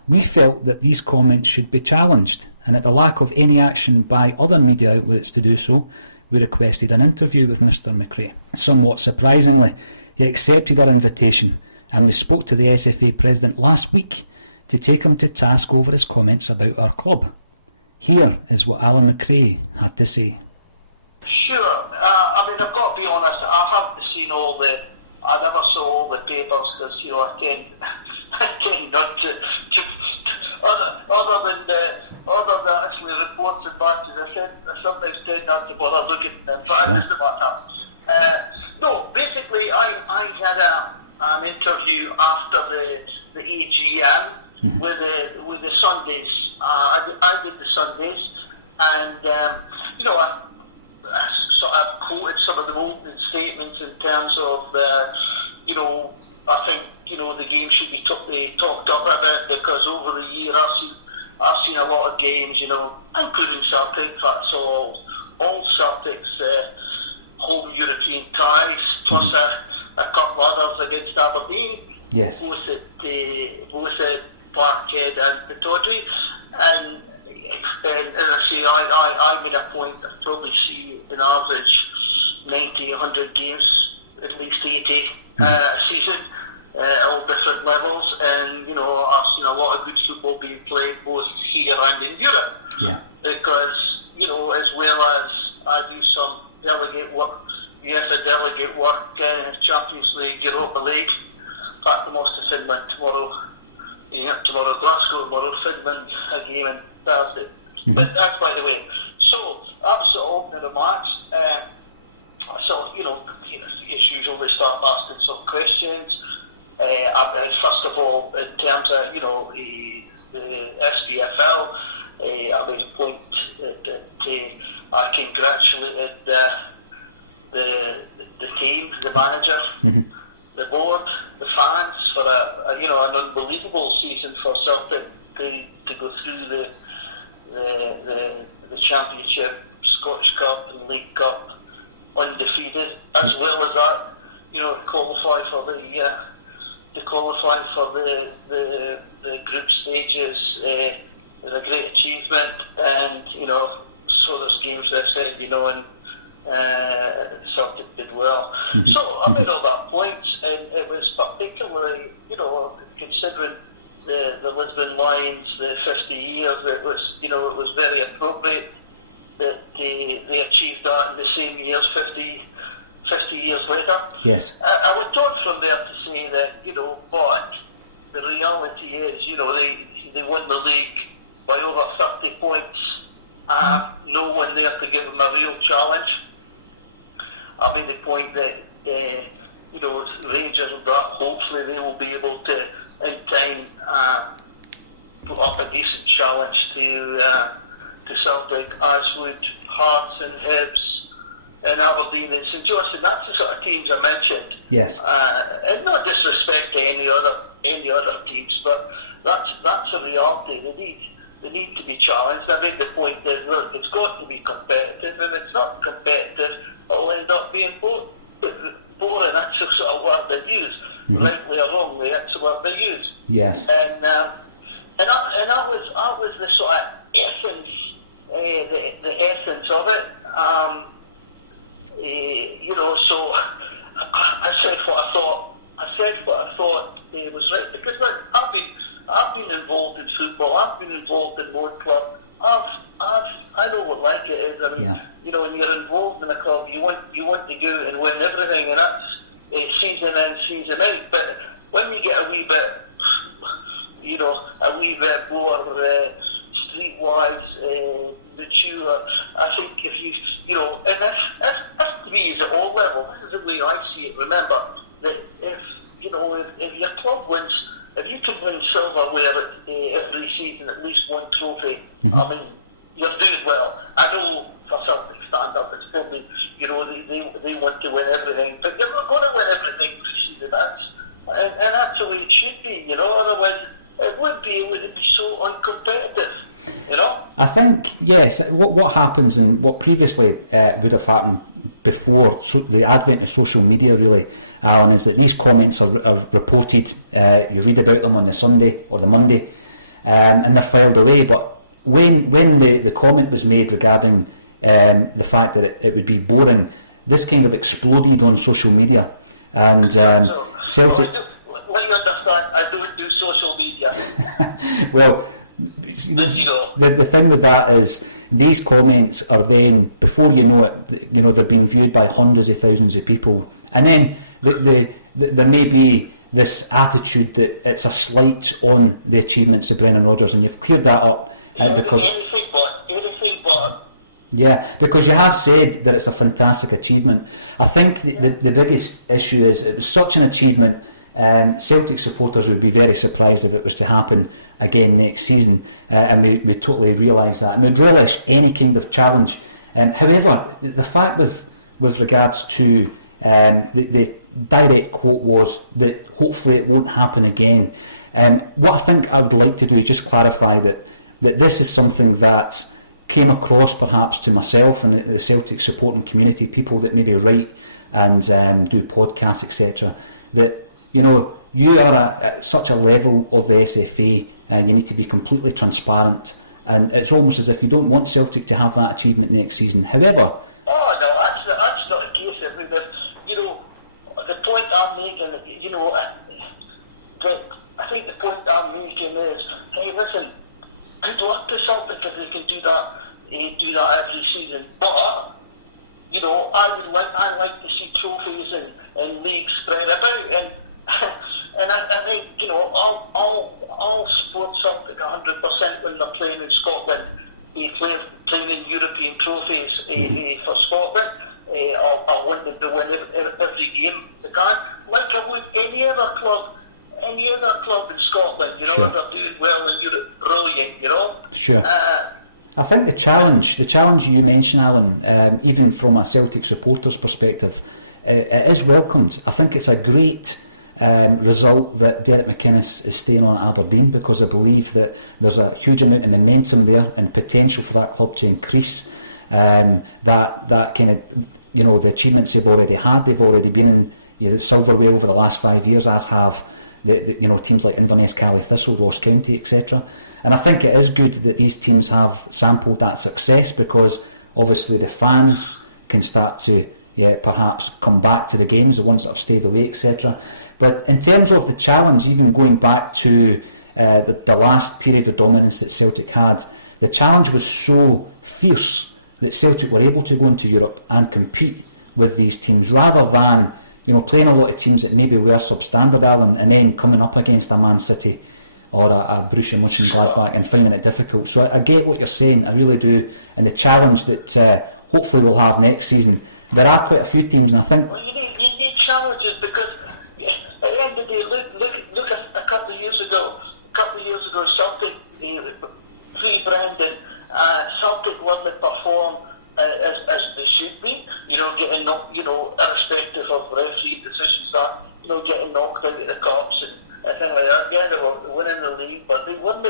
We felt that these comments should be challenged, and at the lack of any action by other media outlets to do so, we requested an interview with Mr McRae. Somewhat surprisingly, he accepted our invitation, and we spoke to the SFA President last week to take him to task over his comments about our club. Here is what Alan McCrae had to say. Sure. I've got to be honest, I haven't seen I never saw all the papers because, I tend not to other than actually reports and matches, I sometimes tend not to bother looking at them, but it doesn't matter. No, basically I had an interview after the AGM with the Sundays. I did the Sundays, and I sort of quoted some of the opening statements in terms of I think the game should be talked up a bit, because over the year I've seen a lot of games, including Celtic. That's all Celtic's home European ties, plus a couple others against Aberdeen. Yes. Both at Parkhead and Pittodrie, and as I say, I made a point to probably see an average 90, 100 games, at least 80 a season, at all different levels, and I've seen a lot of good football being played both here and in Europe. Yeah. Because as well as I do some delegate work, UEFA delegate work, Champions League, Europa League. In fact, I'm off to Finland tomorrow. Tomorrow Glasgow, tomorrow Finland, a game on Thursday. Mm-hmm. But that's by the way. So, that's sort of opening remarks. As usual, we start asking some questions. First of all, in terms of, the SPFL, I made a point that I congratulated the team, the manager, mm-hmm. the board, the fans for an unbelievable season for Celtic to go through the Championship, Scottish Cup and League Cup undefeated, as well as that, qualify for the group stages is a great achievement, and so there's games this the Lisbon Lions, the 50 years, it was very appropriate that they achieved that in the same years, 50 years later. Yes. I would go from there to say that, but the reality is, they won the league by over 30 points. No one there to give them a real challenge. I made the point that, Rangers, hopefully they will be able to, in time, put up a decent challenge to Celtic, as would Hearts and Hibs and Aberdeen and St Johnstone. That's the sort of teams I mentioned. Yes. And no disrespect to any other teams, but that's a reality. They need to be challenged. I made the point that, look, it's got to be competitive. If it's not competitive, it'll end up being boring. That's the sort of word they use. Mm-hmm. Rightly or wrongly, that's the word they use. Yes. And that was the sort of essence, the essence of it. So I said what I thought. It was right, because look, I've been involved in football. I've been involved in one club. I know what like it is. I mean, when you're involved in a club, you want to go and win everything, and that's season in, season out. But when you get a wee bit more streetwise, mature, I think if and that's the way at all levels. This is the way I see it. Remember that if your club wins, if you can win silverware every season, at least one trophy, mm-hmm. I mean, you're doing well. I know for Celtic stand-up, it's probably, they want to win everything, but you're not going to win everything every season. And that's the way it should be, otherwise it would be so uncompetitive, I think, yes, what happens and what previously would have happened before the advent of social media, really, Alan, is that these comments are reported, you read about them on the Sunday or the Monday, and they're filed away. But when the comment was made regarding the fact that it would be boring, this kind of exploded on social media. And Celtic... Let you understand, I don't do social media. Well, the thing with that is, these comments are then, before you know it, they're being viewed by hundreds of thousands of people, and then there may be this attitude that it's a slight on the achievements of Brendan Rodgers, and you've cleared that up because anything but. Yeah, because you have said that it's a fantastic achievement. I think the biggest issue is it was such an achievement. Celtic supporters would be very surprised if it was to happen again next season, and we totally realise that, and we'd relish any kind of challenge. However, the fact with regards to the direct quote was that hopefully it won't happen again. What I think I would like to do is just clarify that this is something that came across perhaps to myself and the Celtic supporting community, people that maybe write and do podcasts, etc., that you are at such a level of the SFA, and you need to be completely transparent, and it's almost as if you don't want Celtic to have that achievement next season. However... Oh, no, that's not the case. The point I'm making, I think the point I'm making is, hey, listen, good luck to Celtic if they can do that every season. But, I like to see trophies and leagues spread about, and I think, I'll support Celtic 100% when they're playing in Scotland, playing in European trophies for Scotland. I'll want them to win every game they can, like I would any other club in Scotland. Sure. If they're doing well in Europe, brilliant. Sure. I think the challenge you mentioned, Alan, even from a Celtic supporter's perspective, it is welcomed. I think it's a great result that Derek McInnes is staying on at Aberdeen, because I believe that there's a huge amount of momentum there and potential for that club to increase. That kind of, the achievements they've already had. They've already been in silverware over the last 5 years, as have the teams like Inverness, Cally Thistle, Ross County, etc. And I think it is good that these teams have sampled that success, because obviously the fans can start to perhaps come back to the games, the ones that have stayed away, etc. But in terms of the challenge, even going back to the last period of dominance that Celtic had, the challenge was so fierce that Celtic were able to go into Europe and compete with these teams, rather than playing a lot of teams that maybe were substandard, Alan, and then coming up against a Man City or a Borussia Mönchengladbach and finding it difficult. So I get what you're saying, I really do, and the challenge that hopefully we'll have next season. There are quite a few teams, and I think... Well, you need challenges, because at the end of the day, look at a couple of years ago, Celtic pre-Brendan, Celtic wouldn't perform as they should be, getting knocked, irrespective of referee decisions, that, getting knocked out of the cups and things like that. Yeah, they were winning the league, but they wouldn't,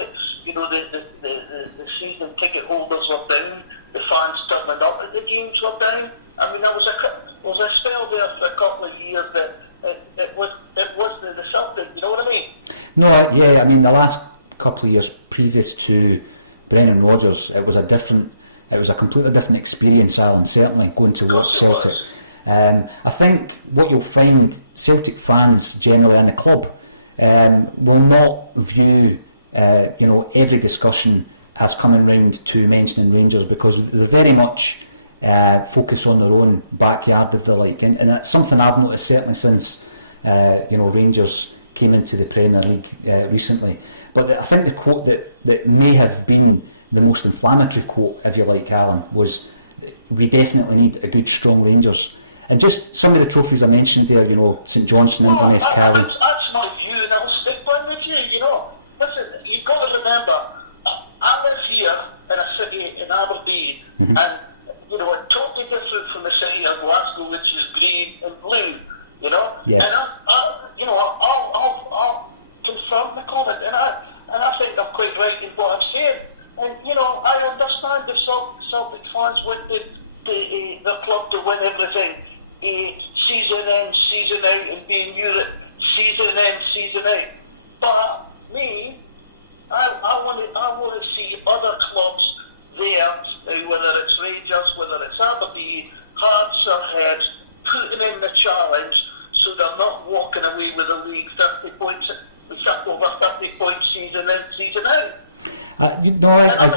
the season ticket holders were down, the fans turning up at the games were down. I mean, there was a spell there for a couple of years that it was the Celtic, you know what I mean? No, yeah, I mean, the last couple of years previous to Brendan Rodgers, it was a completely different experience, Alan, certainly, going to watch Celtic. I think what you'll find, Celtic fans generally in the club will not view every discussion as coming round to mentioning Rangers, because they very much focus on their own backyard, if they like, and that's something I've noticed certainly since Rangers came into the Premier League recently. But I think the quote that may have been the most inflammatory quote, if you like, Alan, was, we definitely need a good, strong Rangers. And just some of the trophies I mentioned there, St Johnstone, Inverness, Cali. That's my view, and I will stick by with you, Listen, you've got to remember, I live here in a city in Aberdeen, and, it's totally different from the city of Glasgow, which is green and blue, Yes. And I'll confront the comment, and I think I'm quite right in what I'm saying. And, I understand if Celtic fans want the club to win everything, season in, season out, and being new that season in, season out. But me, I want to see other clubs there, whether it's Rangers, whether it's Aberdeen, Hearts or Heads, putting in the challenge so they're not walking away with the league 30 points, over 30 points season in, season out. I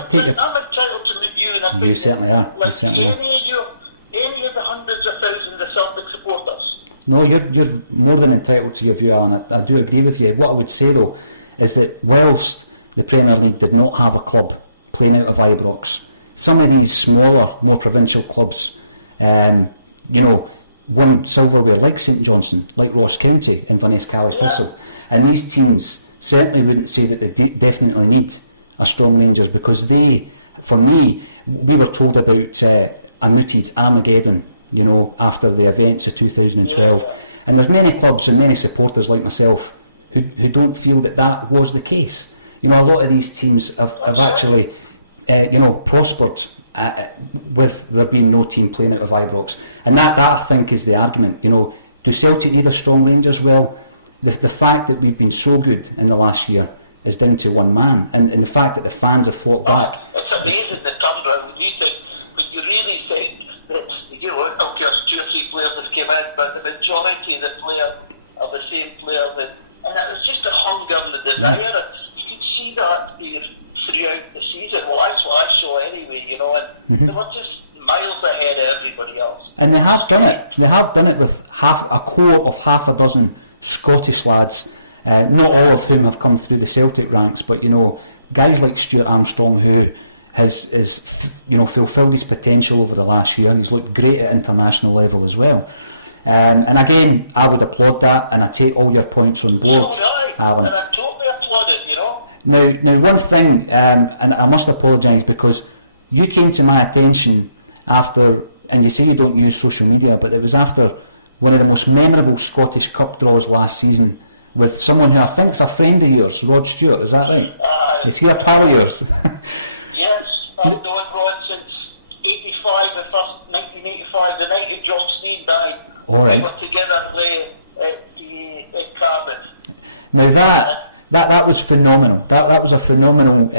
take it. I'm entitled to review, and I think you certainly are. Like any of the hundreds of thousands of Celtic supporters. No, you're more than entitled to your view, Alan. I do agree with you. What I would say though is that whilst the Premier League did not have a club playing out of Ibrox, some of these smaller, more provincial clubs, won silverware, like St Johnstone, like Ross County, Inverness, Cali, Thistle, and these teams certainly wouldn't say that they definitely need a strong Rangers, because for me, we were told about a mooted Armageddon, after the events of 2012, and there's many clubs and many supporters like myself who don't feel that was the case. A lot of these teams have actually prospered with there being no team playing out of Ibrox, and that I think is the argument. Do Celtic need a strong Rangers? Well, the fact that we've been so good in the last year is down to one man, and the fact that the fans have fought back. It's amazing the turnaround. When you really think that, okay, there's 2 or 3 players that came in, but the majority of the players are the same players, and it was just the hunger and the desire. You could see that throughout the season. Well, that's what I saw anyway, and they were just miles ahead of everybody else. And they have done it. They have done it with a core of half a dozen Scottish lads. Not all of whom have come through the Celtic ranks, but guys like Stuart Armstrong, who has fulfilled his potential over the last year. He's looked great at international level as well. And again, I would applaud that, and I take all your points on board, Alan. And I totally applaud it, Now, one thing, and I must apologise, because you came to my attention after, and you say you don't use social media, but it was after one of the most memorable Scottish Cup draws last season, with someone who I think is a friend of yours, Rod Stewart, is that right? Is he a pal of yours? Yes, I've known Rod since 85, the first 1985, the night of Jock Sneed died. All right. We were together playing at Cardiff. Now that was phenomenal. That was a phenomenal...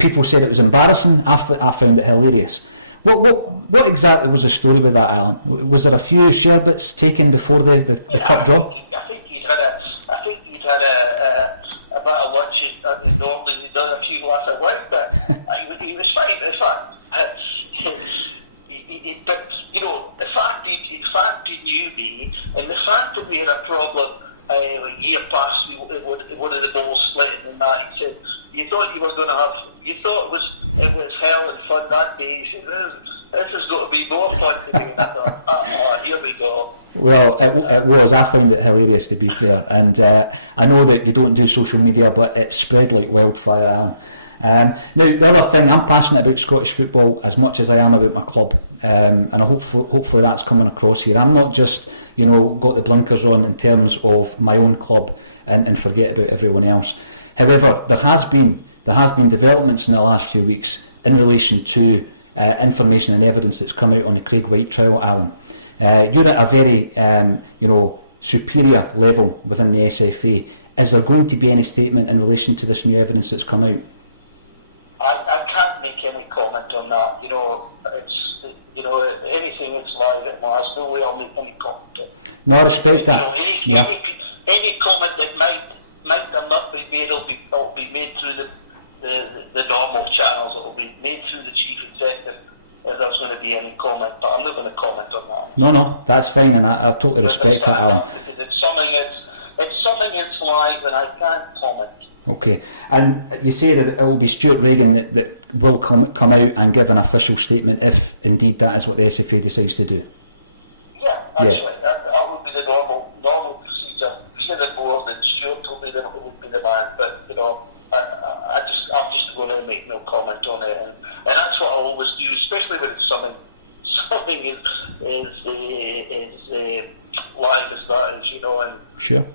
people said it was embarrassing. I found it hilarious. What exactly was the story with that, Alan? Was there a few sherbets taken before the cup draw? I think he'd had a bit of lunch normally he'd done a few glass of wine, but he was fine. In fact, but you know, the fact he knew me, and the fact that we had a problem a year past one of the balls splitting and that, he said, you thought you were going to have, you thought it was hell and fun that day. He said, this is going to be more fun today. And I thought, oh, here we go. Well, it was. I found it hilarious, to be fair. And I know that you don't do social media, but it spread like wildfire, Alan. Now, the other thing, I'm passionate about Scottish football as much as I am about my club. And hopefully that's coming across here. I'm not just, got the blinkers on in terms of my own club and forget about everyone else. However, there has been developments in the last few weeks in relation to information and evidence that's come out on the Craig White trial, Alan. You're at a very, superior level within the SFA. Is there going to be any statement in relation to this new evidence that's come out? I can't make any comment on that. Anything that's live at Mars, no way I'll make any comment on. No, I respect that. Any comment that might come up be made will be made through the normal channels. It will be made through the chief executive if there's going to be any comment, but I'm not going to comment on that. No, that's fine, and I totally respect that, Alan. Because it's something that's live and I can't comment. Okay, and you say that it will be Stuart Regan that will come out and give an official statement if indeed that is what the SFA decides to do. Yeah, actually, that would be the normal procedure. Should the board and Stuart told me that it would be the man, but I'm just going to make no comment on it, and that's what I always do, especially when it's something is live as that is, and sure.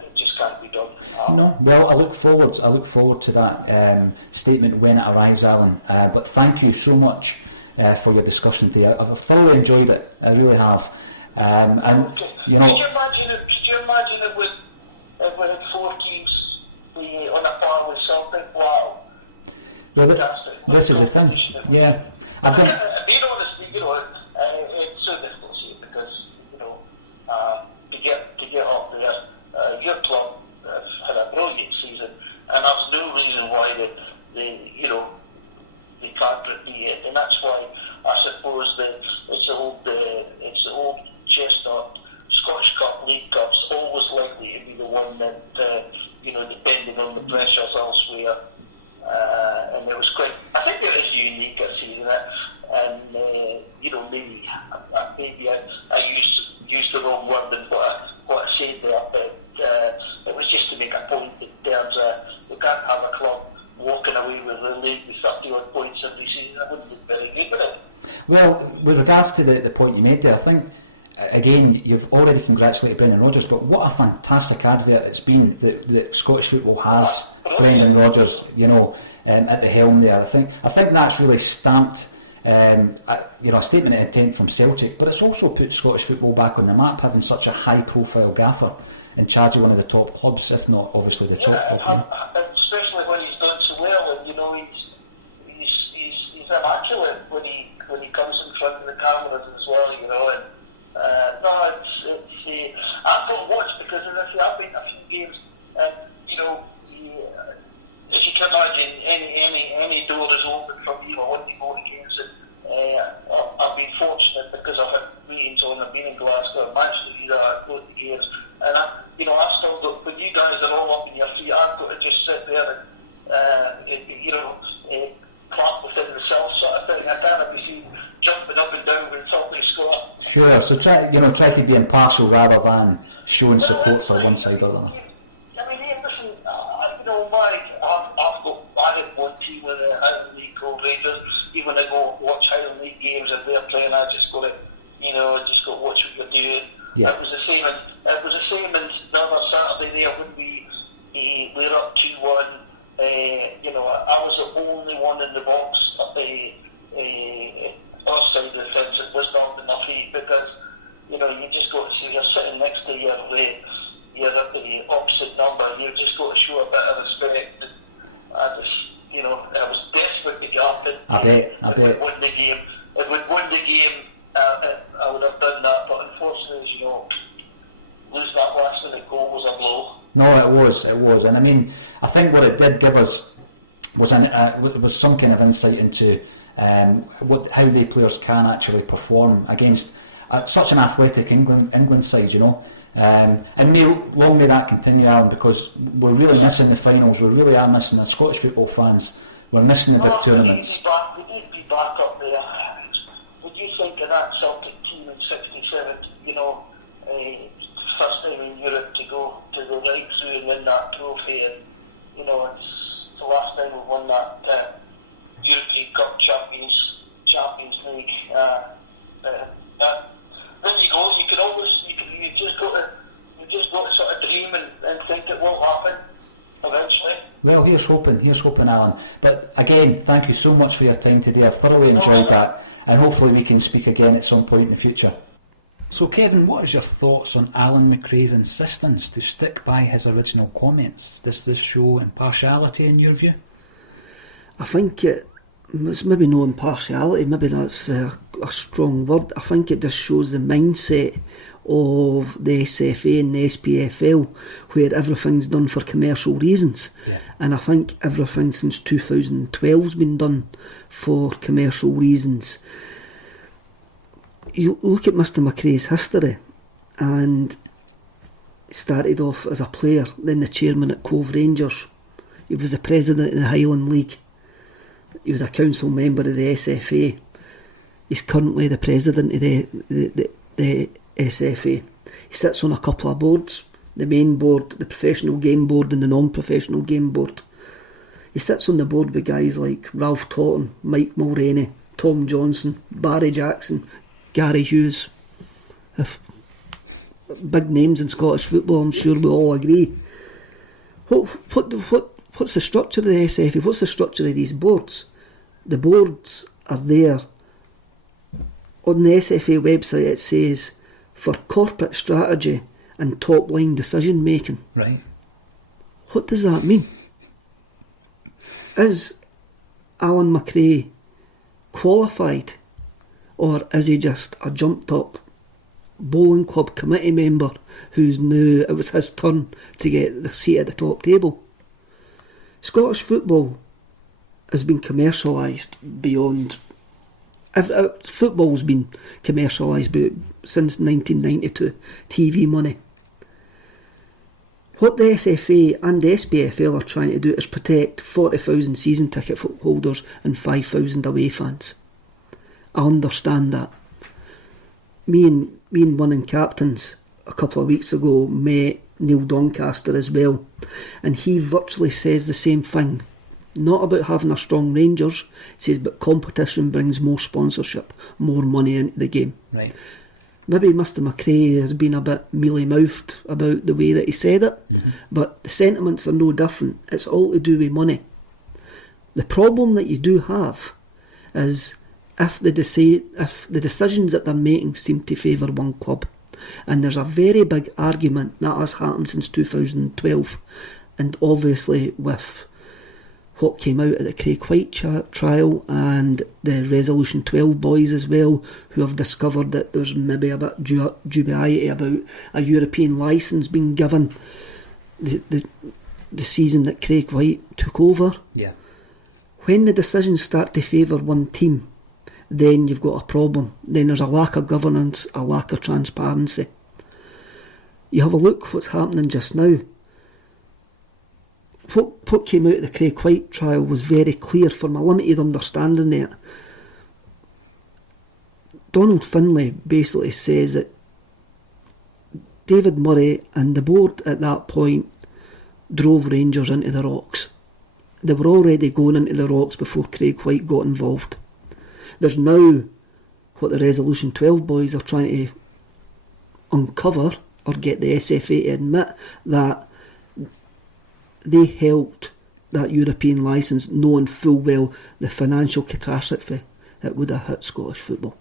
It just can't be done. No, well, I look forward to that statement when it arrives, Alan. But thank you so much for your discussion today. I've thoroughly enjoyed it. I really have. And okay. Could you imagine if we had 4 teams on a par with Celtic? Wow. Well, this is the thing. Yeah, being honest, it's so difficult to see because to get up there, your club had a brilliant season, and there's no reason why they can't repeat it, and that's why I suppose that it's the old chestnut Scottish Cup, League Cup's always likely to be the one that depending on the pressures elsewhere. And it was quite. I think it is unique. I see that, and maybe I used the wrong word in what I said there, but it was just to make a point in terms of we can't have a club walking away with the league with 30-odd points every season. That wouldn't be very good, would it? Well, with regards to the point you made there, I think again you've already congratulated Brendan Rodgers, but what a fantastic advert it's been that Scottish football has Brendan Rodgers, at the helm there. I think that's really stamped a statement of intent from Celtic, but it's also put Scottish football back on the map, having such a high-profile gaffer in charge of one of the top clubs, if not obviously the top club. Especially when he's done so well, and he's immaculate when he comes in front of the cameras as well, and I've got to watch because I've been a few games, and if you can imagine, any door is open for me. I want to go to games, and I've been fortunate because I've had meetings on. I've been in Glasgow, I've managed to do that. I've go to games, and I still got. When you guys are all up in your feet, I've got to just sit there and clap within the self sort of thing. I can't be seen jumping up and down when somebody score. Sure. So try to be impartial rather than showing support for one side or the other. Listen, I had one team with the Highland League called Rangers. Even when I go watch Highland League games and they're playing, I just got to watch what you're doing. Yeah. It was the same. It was the same in the other Saturday there when we were up 2-1. I was the only one in the box at the other side of the fence that was not on my feet because you just got to see you're sitting next to you're at the opposite number, and you've just got to show a bit of respect. And I was desperate to get up and I bet. win the game. If we'd won the game, I would have done that. But unfortunately, lose that last minute goal was a blow. No, it was, and I think what it did give us was some kind of insight into how the players can actually perform against such an athletic England side, you know. And long may that continue, Alan, because we're really missing the finals. We really are missing the Scottish football fans. We're missing the big tournaments. We need to be back up there. Would you think of that Celtic team in '67? You know, first time in Europe to go right through and win that trophy, and you know, it's the last time we won that European Cup Champions League. There you go. You can always you just got to sort of dream and think it will happen eventually. Well, here's hoping, Alan. But again, thank you so much for your time today. I've thoroughly enjoyed that, and hopefully we can speak again at some point in the future. So, Kevin, what is your thoughts on Alan McCrae's insistence to stick by his original comments? Does this show impartiality in your view? I think it's maybe no impartiality, maybe that's a strong word. I think it just shows the mindset of the SFA and the SPFL, where everything's done for commercial reasons. Yeah. And I think everything since 2012 has been done for commercial reasons. You look at Mr McRae's history, and he started off as a player, then the chairman at Cove Rangers. He was the president of the Highland League. He was a council member of the SFA. He's currently the president of the SFA. He sits on a couple of boards, the main board, the professional game board and the non-professional game board. He sits on the board with guys like Ralph Totten, Mike Mulroney, Tom Johnson, Barry Jackson, Gary Hughes. Big names in Scottish football, I'm sure we all agree. What's the structure of the SFA? What's the structure of these boards? The boards are there. On the SFA website it says, for corporate strategy and top line decision making. Right. What does that mean? Is Alan McCrae qualified, or is he just a jumped up bowling club committee member who's now it was his turn to get the seat at the top table? Scottish football has been commercialised beyond. Football's been commercialised since 1992. TV money. What the SFA and the SPFL are trying to do is protect 40,000 season ticket holders and 5,000 away fans. I understand that. Me and one of captains a couple of weeks ago met Neil Doncaster as well, and he virtually says the same thing. Not about having a strong Rangers, he says, but competition brings more sponsorship, more money into the game. Right. Maybe Mr McRae has been a bit mealy-mouthed about the way that he said it, but the sentiments are no different. It's all to do with money. The problem that you do have is if the decisions that they're making seem to favour one club, and there's a very big argument that has happened since 2012, and obviously with what came out at the Craig White trial and the Resolution 12 boys as well, who have discovered that there's maybe a bit dubiety about a European licence being given the season that Craig White took over. Yeah. When the decisions start to favour one team, then you've got a problem. Then there's a lack of governance, a lack of transparency. You have a look what's happening just now. What came out of the Craig White trial was very clear from my limited understanding there. Donald Finlay basically says that David Murray and the board at that point drove Rangers into the rocks. They were already going into the rocks before Craig White got involved. There's now what the Resolution 12 boys are trying to uncover or get the SFA to admit that they helped that European licence, knowing full well the financial catastrophe that would have hit Scottish football.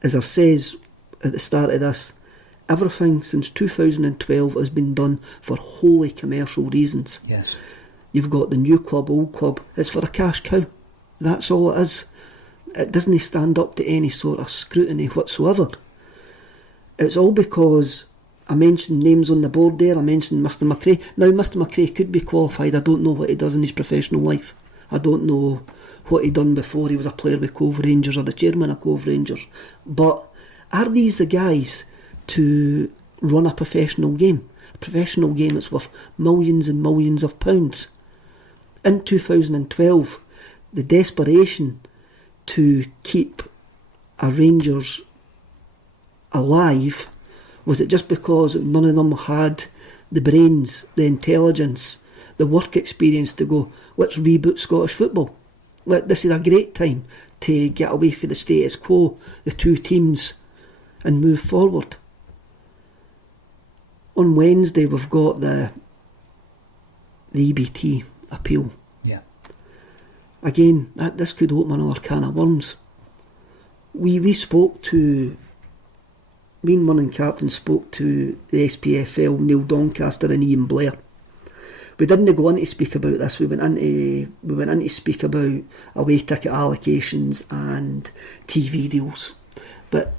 As I've said at the start of this, everything since 2012 has been done for wholly commercial reasons. Yes. You've got the new club, old club, it's for a cash cow. That's all it is. It doesn't stand up to any sort of scrutiny whatsoever. It's all because I mentioned names on the board there. I mentioned Mr McRae. Now, Mr McRae could be qualified. I don't know what he does in his professional life. I don't know what he done before he was a player with Cove Rangers or the chairman of Cove Rangers. But are these the guys to run a professional game? A professional game that's worth millions and millions of pounds. In 2012, the desperation to keep a Rangers alive, was it just because none of them had the brains, the intelligence, the work experience to go, let's reboot Scottish football? This is a great time to get away from the status quo, the two teams, and move forward. On Wednesday we've got the EBT appeal. Yeah. Again, this could open another can of worms. We spoke to, me and one and captain spoke to the SPFL, Neil Doncaster and Ian Blair. We didn't go on to speak about this. We went in to speak about away ticket allocations and TV deals. But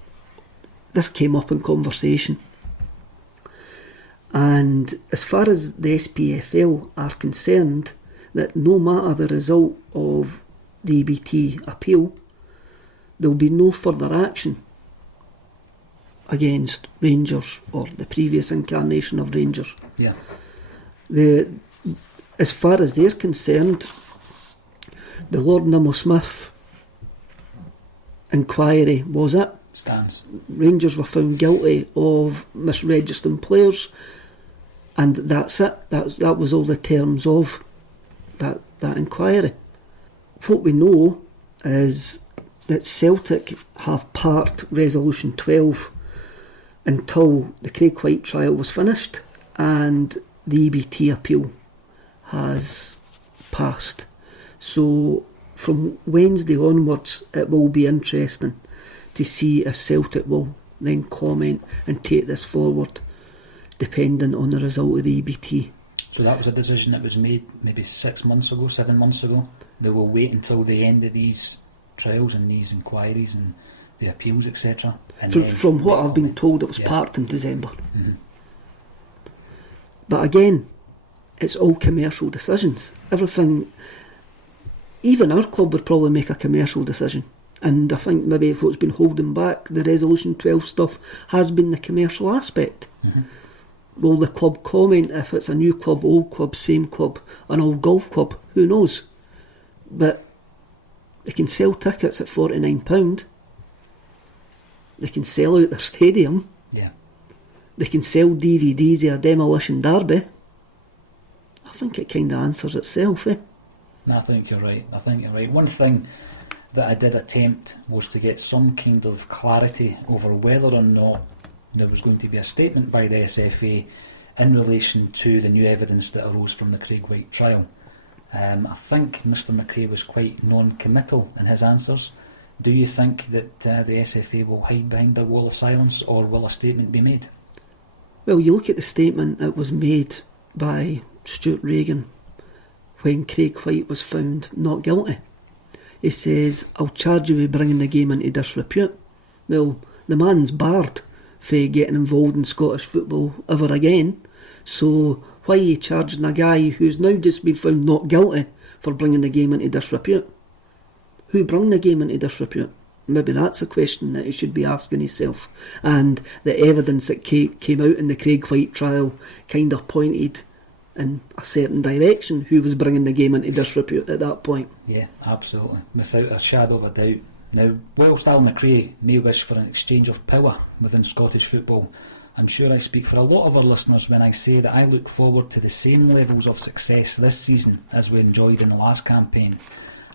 this came up in conversation. And as far as the SPFL are concerned, that no matter the result of the EBT appeal, there will be no further action against Rangers or the previous incarnation of Rangers. Yeah. As far as they're concerned, the Lord Nimmo Smith inquiry was it. Stands. Rangers were found guilty of misregistering players, and that's it. That was all the terms of that inquiry. What we know is that Celtic have parked Resolution 12 until the Craig White trial was finished and the EBT appeal has passed. So from Wednesday onwards it will be interesting to see if Celtic will then comment and take this forward depending on the result of the EBT. So that was a decision that was made maybe 7 months ago. They will wait until the end of these trials and these inquiries and the appeals, etc. From what I've been told, it was parked in December. Mm-hmm. But again, it's all commercial decisions. Everything, even our club would probably make a commercial decision. And I think maybe what's been holding back the Resolution 12 stuff has been the commercial aspect. Mm-hmm. Will the club comment if it's a new club, old club, same club, an old golf club? Who knows? But they can sell tickets at £49. They can sell out their stadium. Yeah. They can sell DVDs of a demolition derby. I think it kind of answers itself, eh? No, I think you're right. One thing that I did attempt was to get some kind of clarity over whether or not there was going to be a statement by the SFA in relation to the new evidence that arose from the Craig White trial. I think Mr McRae was quite non-committal in his answers. Do you think that the SFA will hide behind their wall of silence, or will a statement be made? Well, you look at the statement that was made by Stuart Regan when Craig White was found not guilty. He says, I'll charge you with bringing the game into disrepute. Well, the man's barred for getting involved in Scottish football ever again, so why are you charging a guy who's now just been found not guilty for bringing the game into disrepute? Who brought the game into disrepute? Maybe that's a question that he should be asking himself. And the evidence that came out in the Craig White trial kind of pointed in a certain direction who was bringing the game into disrepute at that point. Yeah, absolutely, without a shadow of a doubt. Now, whilst Alan McCrae may wish for an exchange of power within Scottish football, I'm sure I speak for a lot of our listeners when I say that I look forward to the same levels of success this season as we enjoyed in the last campaign.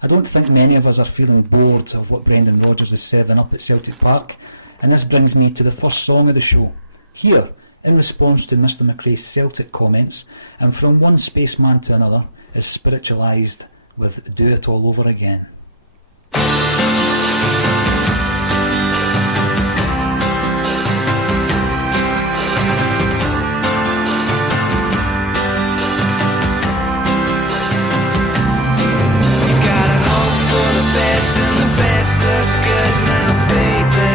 I don't think many of us are feeling bored of what Brendan Rodgers is serving up at Celtic Park, and this brings me to the first song of the show. Here, in response to Mr McRae's Celtic comments, and from one spaceman to another, is spiritualised with Do It All Over Again. Looks good now, baby.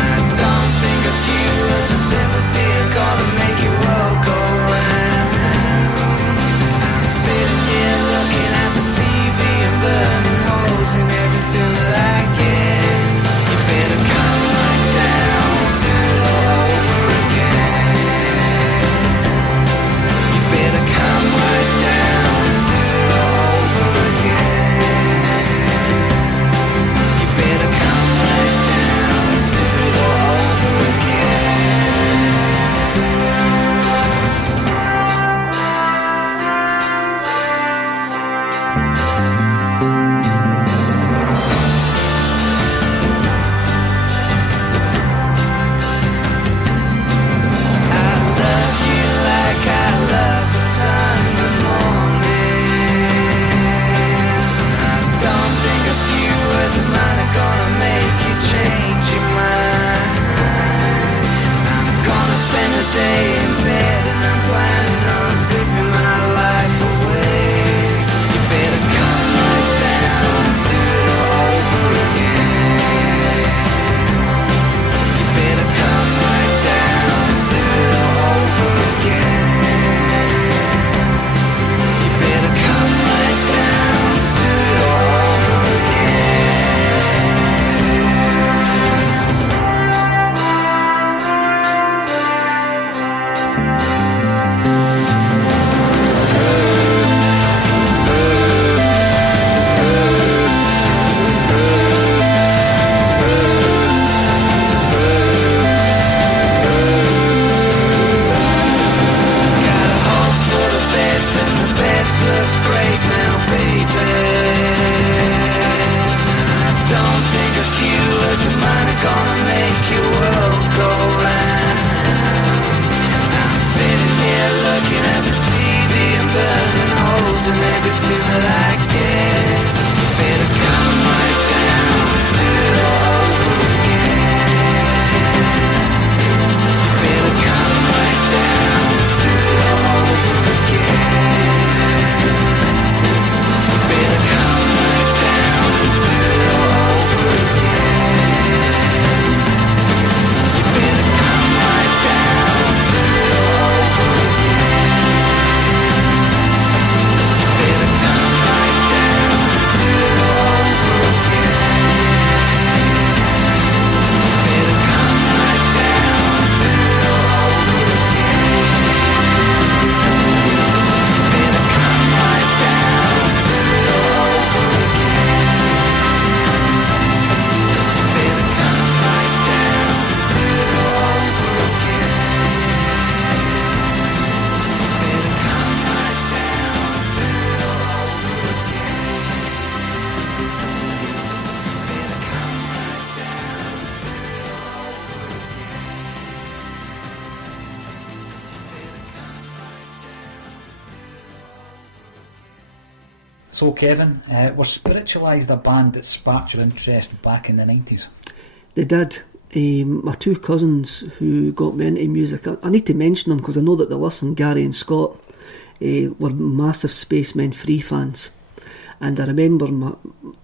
I don't think a few So Kevin, was Spiritualised a band that sparked your interest back in the 90s? They did. My two cousins who got me into music, I need to mention them because I know that they listen, Gary and Scott, were massive Spacemen Free fans. And I remember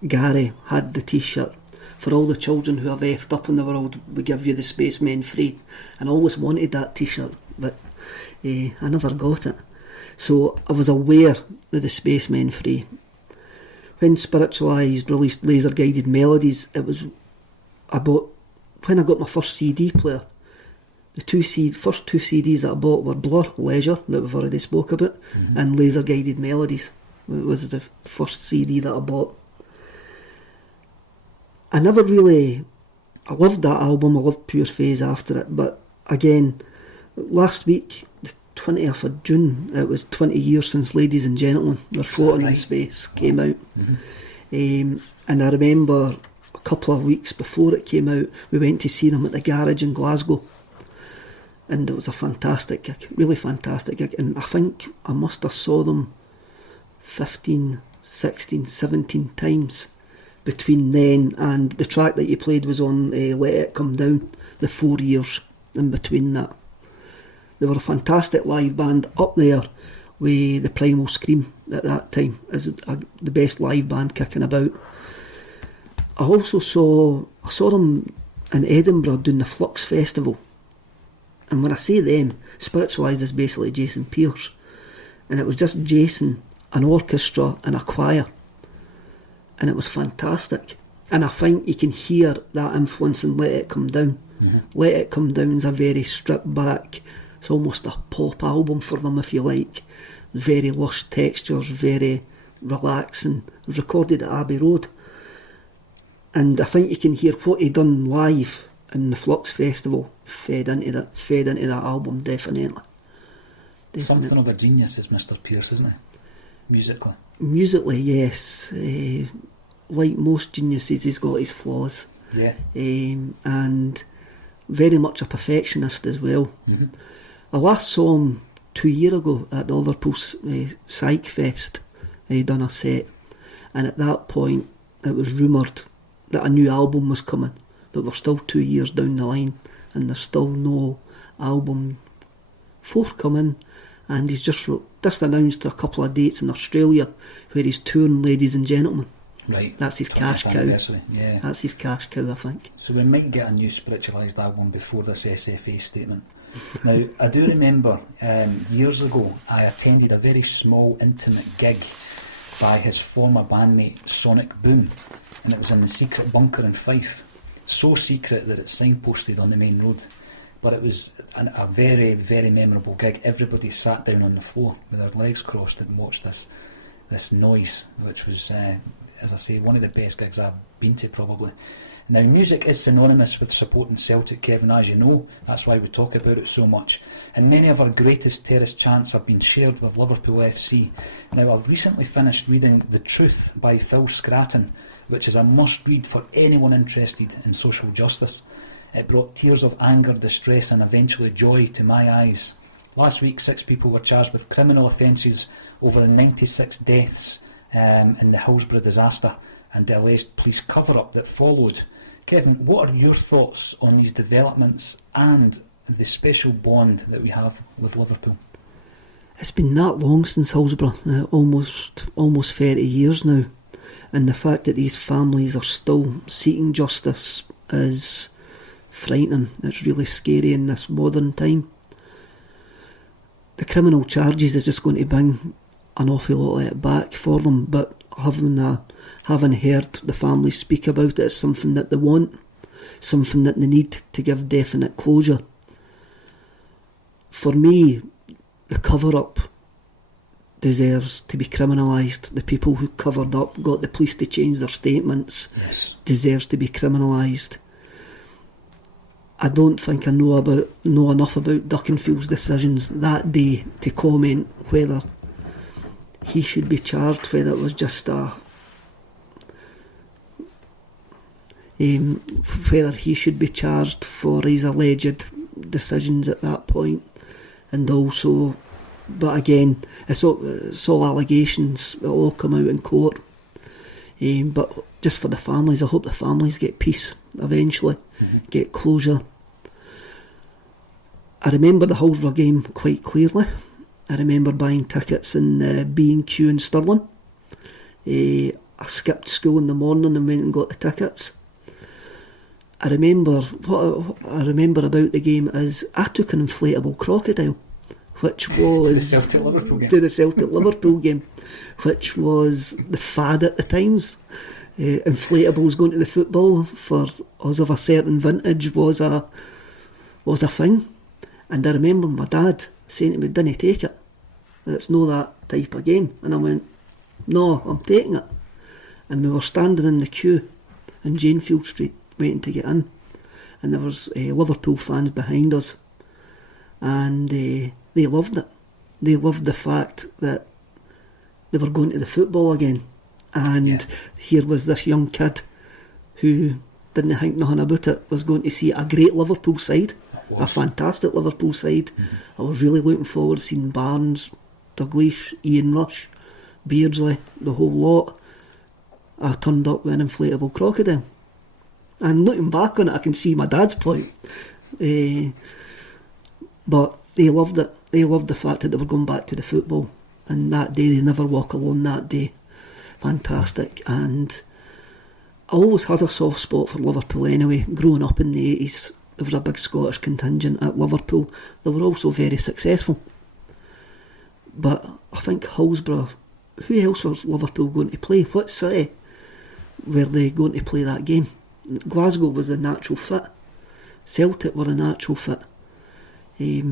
Gary had the t-shirt, "For all the children who have effed up in the world, we give you the Spacemen Free." And I always wanted that t-shirt, but I never got it. So I was aware of the Spacemen Free. When Spiritualised released Laser Guided Melodies, it was about when I got my first CD player. The first two CDs that I bought were Blur, Leisure, that we've already spoke about, and Laser Guided Melodies. It was the first CD that I bought. I loved that album, I loved Pure Phase after it, but again, last week, the 20th of June, it was 20 years since Ladies and Gentlemen, They're Floating in Space, came out. And I remember a couple of weeks before it came out, we went to see them at the Garage in Glasgow. And it was a fantastic gig, really fantastic gig. And I think I must have saw them 15, 16, 17 times between then and the track that you played was on Let It Come Down, the 4 years in between that. They were a fantastic live band, up there with the Primal Scream at that time as the best live band kicking about. I also saw them in Edinburgh doing the Flux Festival. And when I say them, Spiritualised is basically Jason Pierce. And it was just Jason, an orchestra and a choir. And it was fantastic. And I think you can hear that influence in Let It Come Down. Let It Come Down is a very stripped back, it's almost a pop album for them if you like. Very lush textures, very relaxing. It was recorded at Abbey Road. And I think you can hear what he done live in the Flux Festival fed into that album, definitely. Something of a genius is Mr. Pierce, isn't he? Musically. Musically, yes. Like most geniuses, he's got his flaws. Yeah. And very much a perfectionist as well. I last saw him 2 years ago at the Liverpool Psych Fest. He'd done a set, and at that point it was rumoured that a new album was coming, but we're still 2 years down the line and there's still no album forthcoming. And he's just announced a couple of dates in Australia where he's touring Ladies and Gentlemen. Right. That's his cash cow. Yeah. That's his cash cow, I think. So we might get a new Spiritualised album before this SFA statement. Now, I do remember years ago I attended a very small, intimate gig by his former bandmate Sonic Boom, and it was in the secret bunker in Fife. So secret that it's signposted on the main road. But it was a very, very memorable gig. Everybody sat down on the floor with their legs crossed and watched this noise, which was, as I say, one of the best gigs I've been to probably. Now, music is synonymous with supporting Celtic, Kevin, as you know. That's why we talk about it so much. And many of our greatest terrace chants have been shared with Liverpool FC. Now, I've recently finished reading The Truth by Phil Scraton, which is a must-read for anyone interested in social justice. It brought tears of anger, distress and eventually joy to my eyes. Last week, 6 people were charged with criminal offences over the 96 deaths in the Hillsborough disaster and the alleged police cover-up that followed. Kevin, what are your thoughts on these developments and the special bond that we have with Liverpool? It's been that long since Hillsborough, almost 30 years now, and the fact that these families are still seeking justice is frightening. It's really scary in this modern time. The criminal charges is just going to bring an awful lot of it back for them, but having heard the families speak about it, it's something that they want, something that they need to give definite closure. For me, the cover-up deserves to be criminalised. The people who covered up, got the police to change their statements, deserves to be criminalised. I don't think I know enough about Duckenfield's decisions that day to comment whether he should be charged, whether it was just whether he should be charged for his alleged decisions at that point, and also But again, it's all allegations that all come out in court. But just for the families, I hope the families get peace eventually, get closure. I remember the Hillsborough game quite clearly. I remember buying tickets in B&Q in Stirling. I skipped school in the morning and went and got the tickets. I remember what I remember about the game is I took an inflatable crocodile, which was to the Celtic Liverpool game, which was the fad at the times. Inflatables going to the football for us of a certain vintage was a thing. And I remember my dad saying to me, "Didn't take it. It's no that type of game." And I went, "No, I'm taking it." And we were standing in the queue in Janefield Street waiting to get in, and there was Liverpool fans behind us, and they loved it. They loved the fact that they were going to the football again, and here was this young kid who didn't think nothing about it, was going to see a great Liverpool side, a fantastic Liverpool side. I was really looking forward to seeing Barnes, Dalglish, Ian Rush, Beardsley, the whole lot. I turned up with an inflatable crocodile. And looking back on it, I can see my dad's point. But they loved it. They loved the fact that they were going back to the football. And that day, they never walk alone that day. Fantastic. And I always had a soft spot for Liverpool anyway. Growing up in the 80s, there was a big Scottish contingent at Liverpool. They were also very successful. But I think Hillsborough, who else was Liverpool going to play? What city were they going to play that game? Glasgow was a natural fit. Celtic were a natural fit. We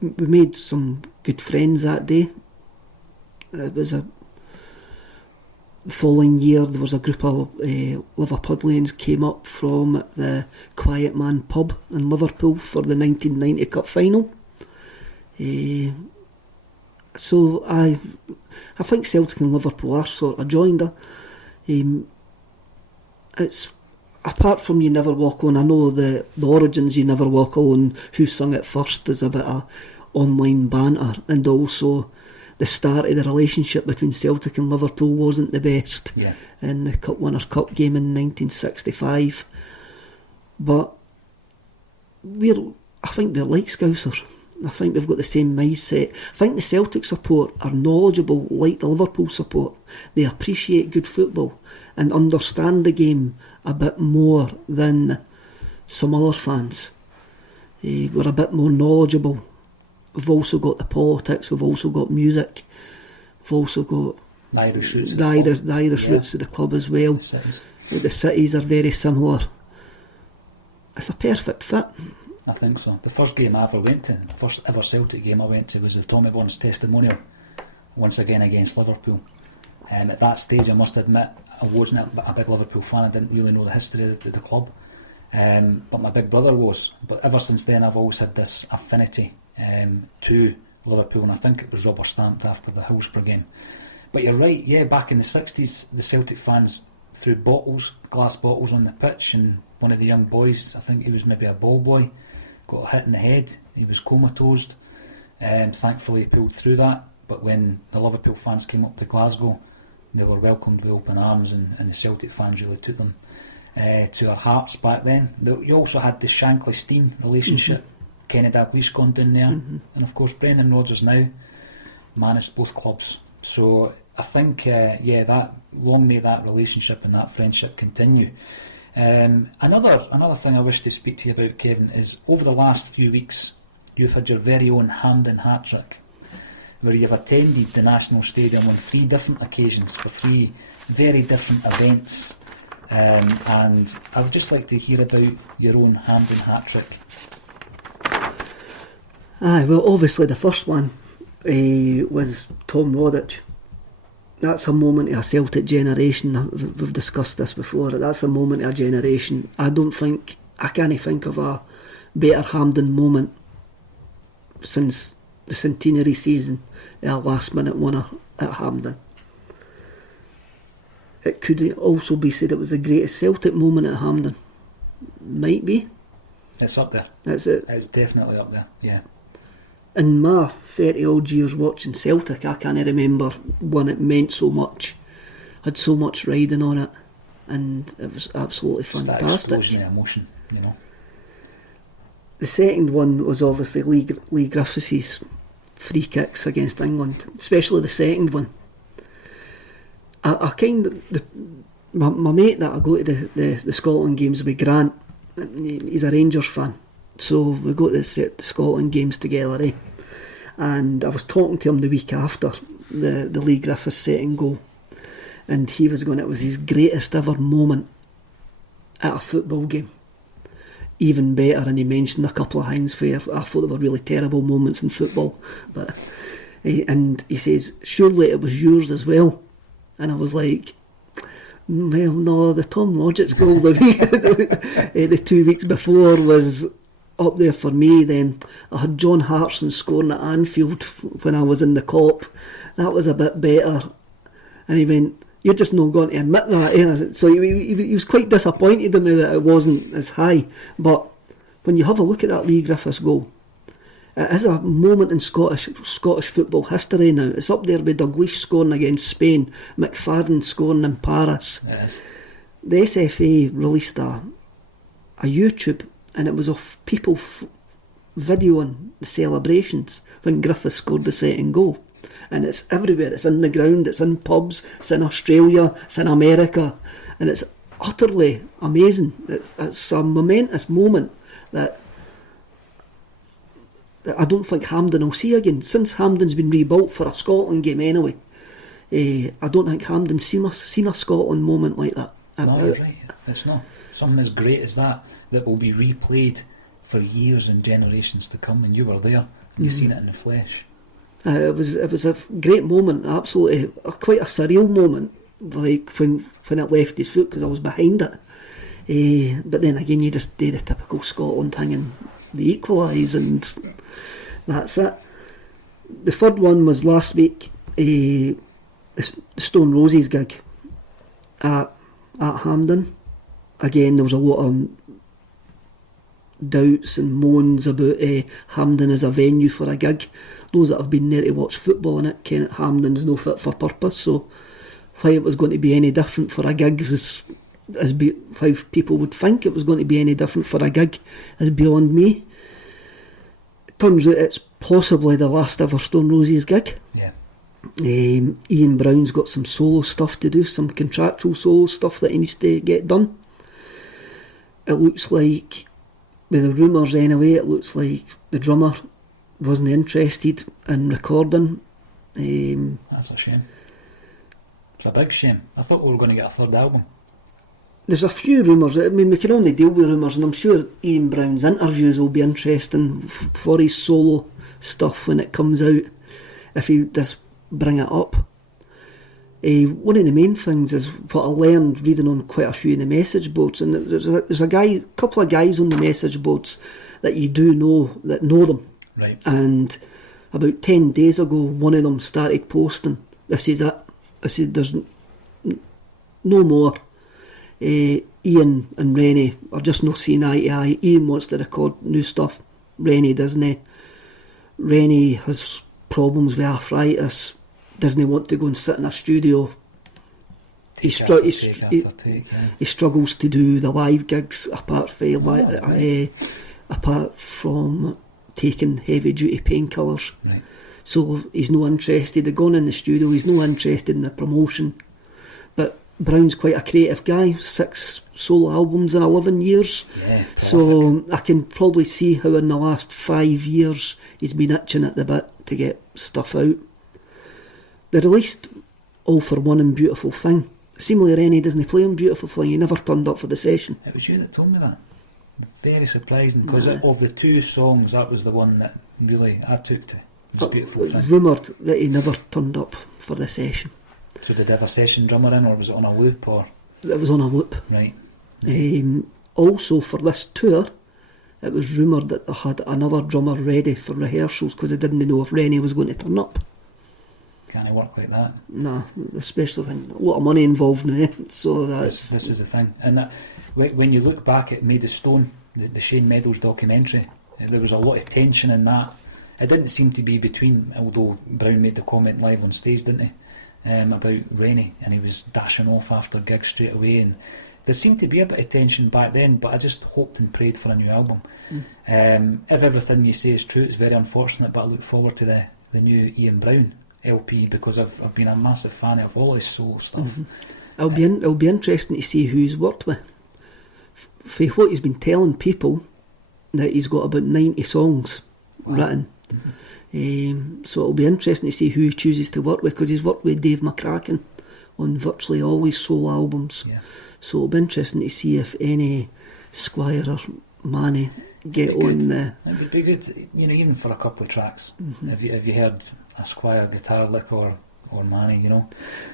made some good friends that day. It was the following year there was a group of Liverpudlians came up from the Quiet Man pub in Liverpool for the 1990 Cup final. So I think Celtic and Liverpool are sort of joined. It's apart from You Never Walk Alone. I know the origins You Never Walk Alone, who sung it first, is a bit of online banter, and also the start of the relationship between Celtic and Liverpool wasn't the best in the Cup Winners' Cup game in 1965. But I think we're like Scousers. I think we've got the same mindset. I think the Celtic support are knowledgeable like the Liverpool support. They appreciate good football and understand the game a bit more than some other fans. We're a bit more knowledgeable. We've also got the politics, we've also got music, we've also got the Irish roots of the club as well. The cities are very similar. It's a perfect fit. I think so. The first game I ever went to, the first ever Celtic game I went to, was the Tommy Bonds testimonial, once again against Liverpool. At that stage, I must admit, I wasn't a big Liverpool fan. I didn't really know the history of the club, but my big brother was. But ever since then, I've always had this affinity to Liverpool, and I think it was rubber stamped after the Hillsborough game. But you're right, back in the 60s, the Celtic fans threw glass bottles on the pitch, and one of the young boys, I think he was maybe a ball boy, got hit in the head. He was comatose. Thankfully, he pulled through that. But when the Liverpool fans came up to Glasgow, they were welcomed with open arms, and the Celtic fans really took them to our hearts back then. You also had the Shankly-Steen relationship. Kenny Dalglish gone down there, and of course Brendan Rodgers now managed both clubs. So I think, that long may that relationship and that friendship continue. Another thing I wish to speak to you about, Kevin, is over the last few weeks you've had your very own Hampden hat-trick, where you've attended the National Stadium on 3 different occasions for 3 very different events, and I would just like to hear about your own Hampden hat-trick. Well, obviously the first one was Tom Roddick. That's a moment of a Celtic generation. We've discussed this before. That's a moment of a generation. I can't think of a better Hampden moment since the centenary season, a last minute winner at Hampden. It could also be said it was the greatest Celtic moment at Hampden. Might be. It's up there. That's it. It's definitely up there, yeah. in my 30 odd years watching Celtic, I can't remember one it meant so much, had so much riding on it, and it was absolutely fantastic. That explosion of emotion, you know. The second one was obviously Lee Griffiths' free kicks against England, especially the second one. I kind of, my mate that I go to the Scotland games with, Grant, he's a Rangers fan, so we go to the Scotland games together, eh? And I was talking to him the week after the Lee Griffiths second goal, and he was going, it was his greatest ever moment at a football game. Even better, and he mentioned a couple of things where I thought they were really terrible moments in football, but and he says, surely it was yours as well. And I was like, well, no, the Tom Lodgett's goal the 2 weeks before was up there for me. Then I had John Hartson scoring at Anfield when I was in the Cop. That was a bit better. And he went, you're just not going to admit that, eh? So he was quite disappointed in me that it wasn't as high. But when you have a look at that Lee Griffiths goal, it is a moment in Scottish football history now. It's up there with Dalglish scoring against Spain, McFadden scoring in Paris. Yes. The SFA released a YouTube, and it was of people videoing the celebrations when Griffiths scored the second goal. And it's everywhere. It's in the ground, it's in pubs, it's in Australia, it's in America, and it's utterly amazing. It's a momentous moment that I don't think Hampden will see again. Since Hampden's been rebuilt for a Scotland game anyway, I don't think Hampden's seen a Scotland moment like that. No, you're right. It's not something as great as that will be replayed for years and generations to come, and you were there. You've seen it in the flesh. It was a great moment, absolutely quite a surreal moment, like when it left his foot, because I was behind it. But then again, you just do the typical Scotland thing and we equalise, and that's it. The third one was last week, the Stone Roses gig at Hampden. Again, there was a lot of doubts and moans about Hampden as a venue for a gig. Those that have been there to watch football in it ken Hampden's no fit for purpose, so why it was going to be any different for a gig how people would think it was going to be any different for a gig is beyond me. It turns out it's possibly the last ever Stone Roses gig. Yeah. Ian Brown's got some solo stuff to do, some contractual solo stuff that he needs to get done. It looks like, with the rumours anyway, it looks like the drummer wasn't interested in recording. That's a shame. It's a big shame. I thought we were going to get a third album. There's a few rumours. I mean, we can only deal with rumours, and I'm sure Ian Brown's interviews will be interesting for his solo stuff when it comes out, if he does bring it up. One of the main things is what I learned reading on quite a few of the message boards, and there's a couple of guys on the message boards that you do know that know them. Right. And about 10 days ago, one of them started posting, this is it. I said, there's no more. Ian and Ronny are just not seeing eye to eye. Ian wants to record new stuff, Ronny doesn't. Ronny has problems with arthritis, doesn't want to go and sit in a studio. He struggles to do the live gigs apart from taking heavy duty painkillers. Right. So he's not interested in going in the studio, he's not interested in the promotion. But Brown's quite a creative guy, 6 solo albums in 11 years. Yeah, so I can probably see how in the last 5 years he's been itching at the bit to get stuff out. They released All For One and Beautiful Thing. Seemingly Ronny doesn't play on Beautiful Thing, he never turned up for the session. It was you that told me that. Very surprising, because of the 2 songs, that was the one that really I took to. It was Beautiful It Thing. was rumoured that he never turned up for the session. So did they have a session drummer in, or was it on a loop, or? It was on a loop. Right. Also for this tour, it was rumoured that they had another drummer ready for rehearsals because they didn't know if Ronny was going to turn up. Can't work like that. Nah, especially when a lot of money involved now. So that's This is the thing. And that, when you look back at Made of Stone, the Shane Meadows documentary, there was a lot of tension in that, it didn't seem to be between, although Brown made the comment live on stage, didn't he, about Ronny, and he was dashing off after gigs straight away, and there seemed to be a bit of tension back then, but I just hoped and prayed for a new album. If everything you say is true, it's very unfortunate, but I look forward to the new Ian Brown LP, because I've been a massive fan of all his soul stuff. It'll be interesting to see who he's worked with. For what he's been telling people, that he's got about 90 songs written. So it'll be interesting to see who he chooses to work with, because he's worked with Dave McCracken on virtually all his soul albums. So it'll be interesting to see if any Squire or Manny get on the... It'd be good, even for a couple of tracks. Have you heard a Squire guitar lick or Manny,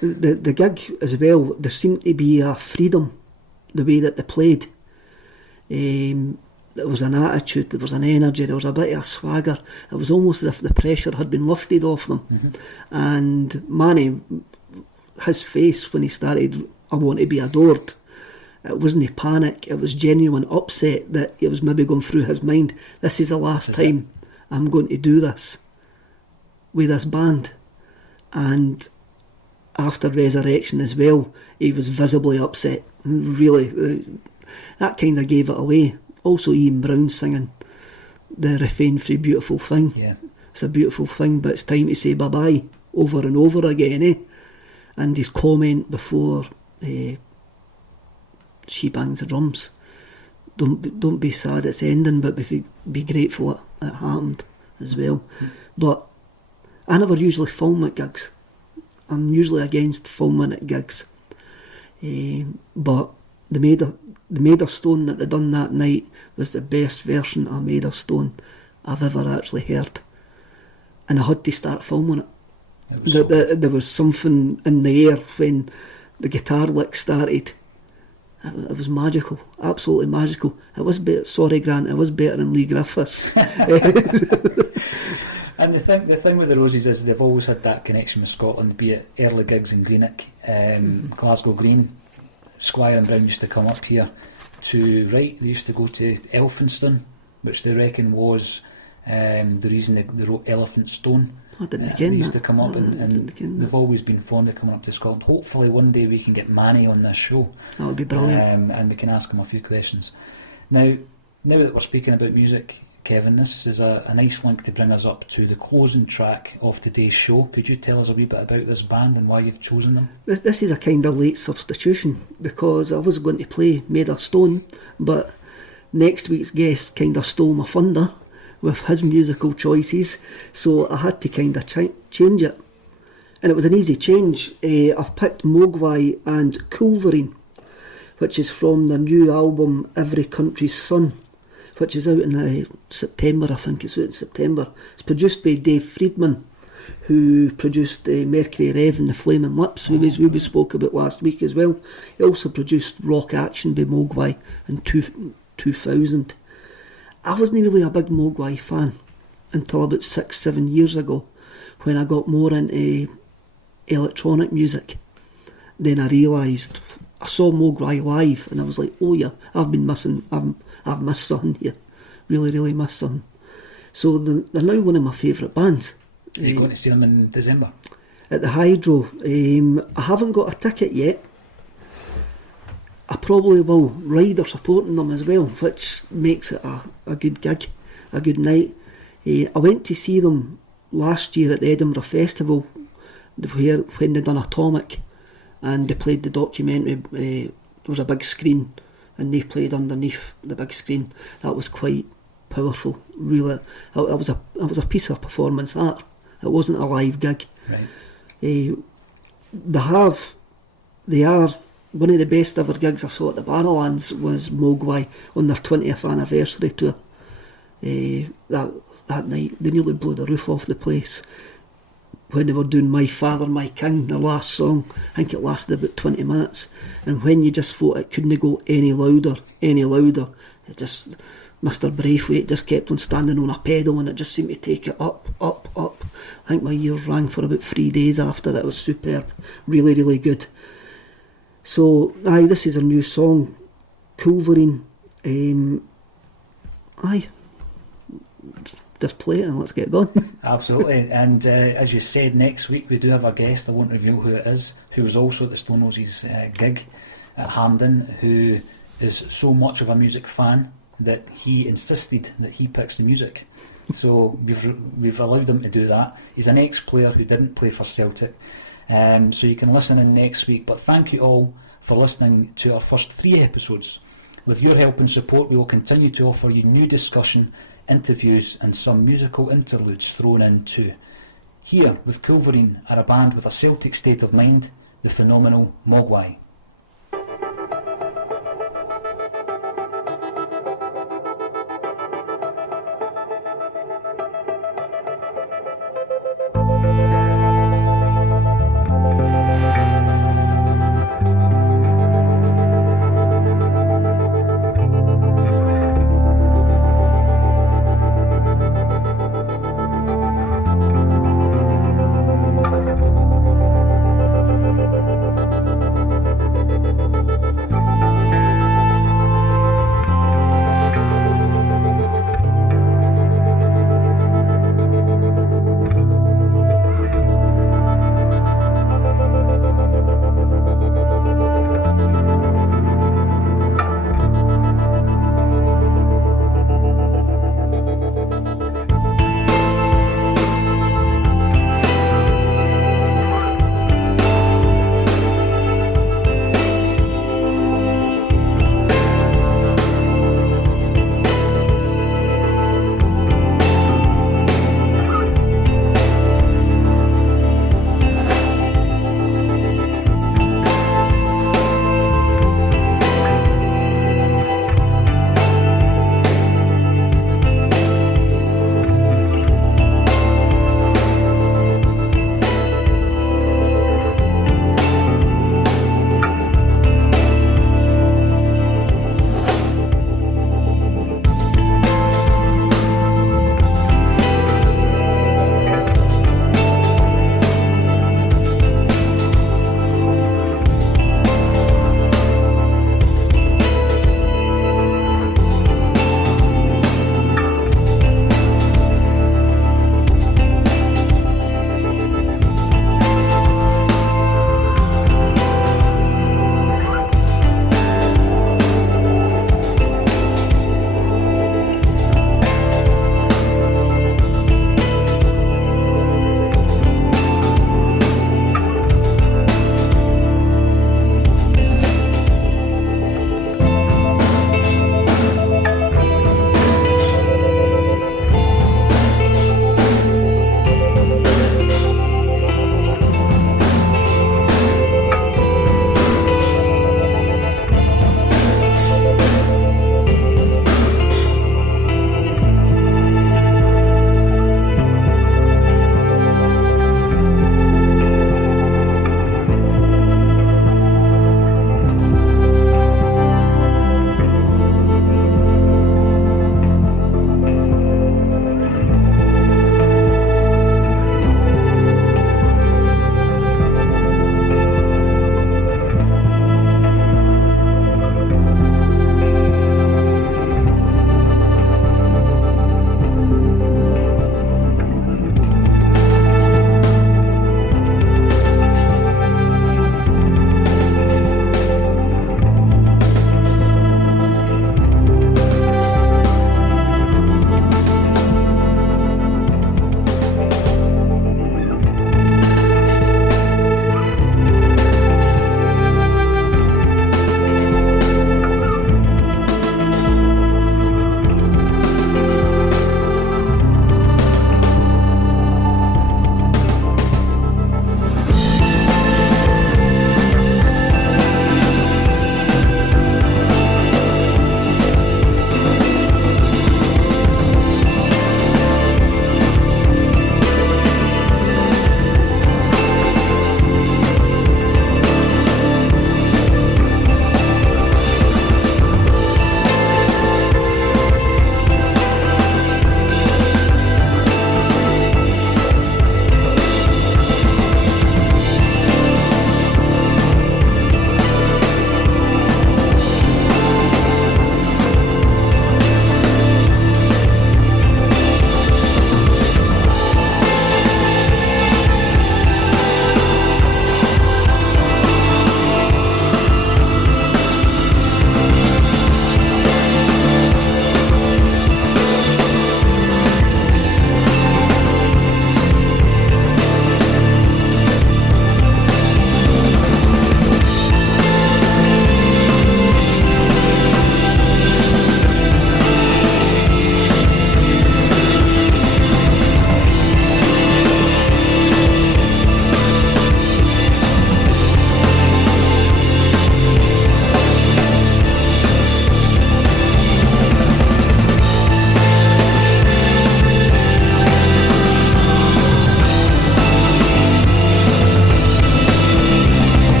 The gig as well, there seemed to be a freedom, the way that they played. There was an attitude, there was an energy, there was a bit of a swagger. It was almost as if the pressure had been lifted off them. And Manny, his face when he started I Want to Be Adored, it wasn't a panic, it was genuine upset that it was maybe going through his mind. This is the last time I'm going to do this with this band. And after Resurrection as well, he was visibly upset. Really, that kind of gave it away. Also Ian Brown singing the refrain for Beautiful Thing. It's a beautiful thing, but it's time to say bye-bye over and over again, And his comment before she bangs the drums, don't be sad it's ending, but be grateful it happened as well. But I never usually film at gigs. I'm usually against filming at gigs. But the Maida Stone that they done that night was the best version of Maida Stone I've ever actually heard. And I had to start filming it. There was something in the air when the guitar lick started. It was magical, absolutely magical. It was sorry Grant, it was better than Lee Griffiths. And the thing with the Roses is they've always had that connection with Scotland, be it early gigs in Greenock, Glasgow Green. Squire and Brown used to come up here to write. They used to go to Elphinstone, which they reckon was the reason they wrote Elephant Stone. I didn't They ken used that. to come up and they've always been fond of coming up to Scotland. Hopefully one day we can get Manny on this show. That would be brilliant. And we can ask him a few questions. Now that we're speaking about music, Kevin, this is a nice link to bring us up to the closing track of today's show. Could you tell us a wee bit about this band and why you've chosen them? This is a kind of late substitution, because I was going to play Maida Stone, but next week's guest kind of stole my thunder with his musical choices, so I had to kind of change it. And it was an easy change. I've picked Mogwai and Culverin, which is from the new album Every Country's Son, which is out in September. I think it's out in September. It's produced by Dave Friedman, who produced Mercury Rev and the Flaming Lips, who we spoke about last week as well. He also produced Rock Action by Mogwai in 2000. I wasn't really a big Mogwai fan until about 6-7 years ago, when I got more into electronic music. Then I realised, I saw Mogwai live and I was like, oh yeah, I've missed something here. Really, really missed something. So they're now one of my favourite bands. Are you going to see them in December? At the Hydro. I haven't got a ticket yet. I probably will. Ryder supporting them as well, which makes it a good gig, a good night. I went to see them last year at the Edinburgh Festival, when they done Atomic, and they played the documentary. There was a big screen and they played underneath the big screen. That was quite powerful, really. It was a piece of performance art. It wasn't a live gig. Right. They are one of the best ever gigs I saw at the Barrowlands was Mogwai on their 20th anniversary tour. That night they nearly blew the roof off the place when they were doing My Father, My King, the last song. I think it lasted about 20 minutes, and when you just thought it couldn't go any louder, it just, Mr. Braithwaite just kept on standing on a pedal and it just seemed to take it up. I think my ears rang for about 3 days after it. It was superb, really, really good. So, this is a new song, just play it and let's get going. Absolutely. And as you said, next week we do have a guest. I won't reveal who it is, who was also at the Stone Roses gig at Hampden, who is so much of a music fan that he insisted that he picks the music. So we've allowed him to do that. He's an ex-player who didn't play for Celtic. So you can listen in next week. But thank you all for listening to our first 3 episodes. With your help and support, we will continue to offer you new discussion, interviews and some musical interludes thrown in too. Here with Culverine are a band with a Celtic state of mind, the phenomenal Mogwai.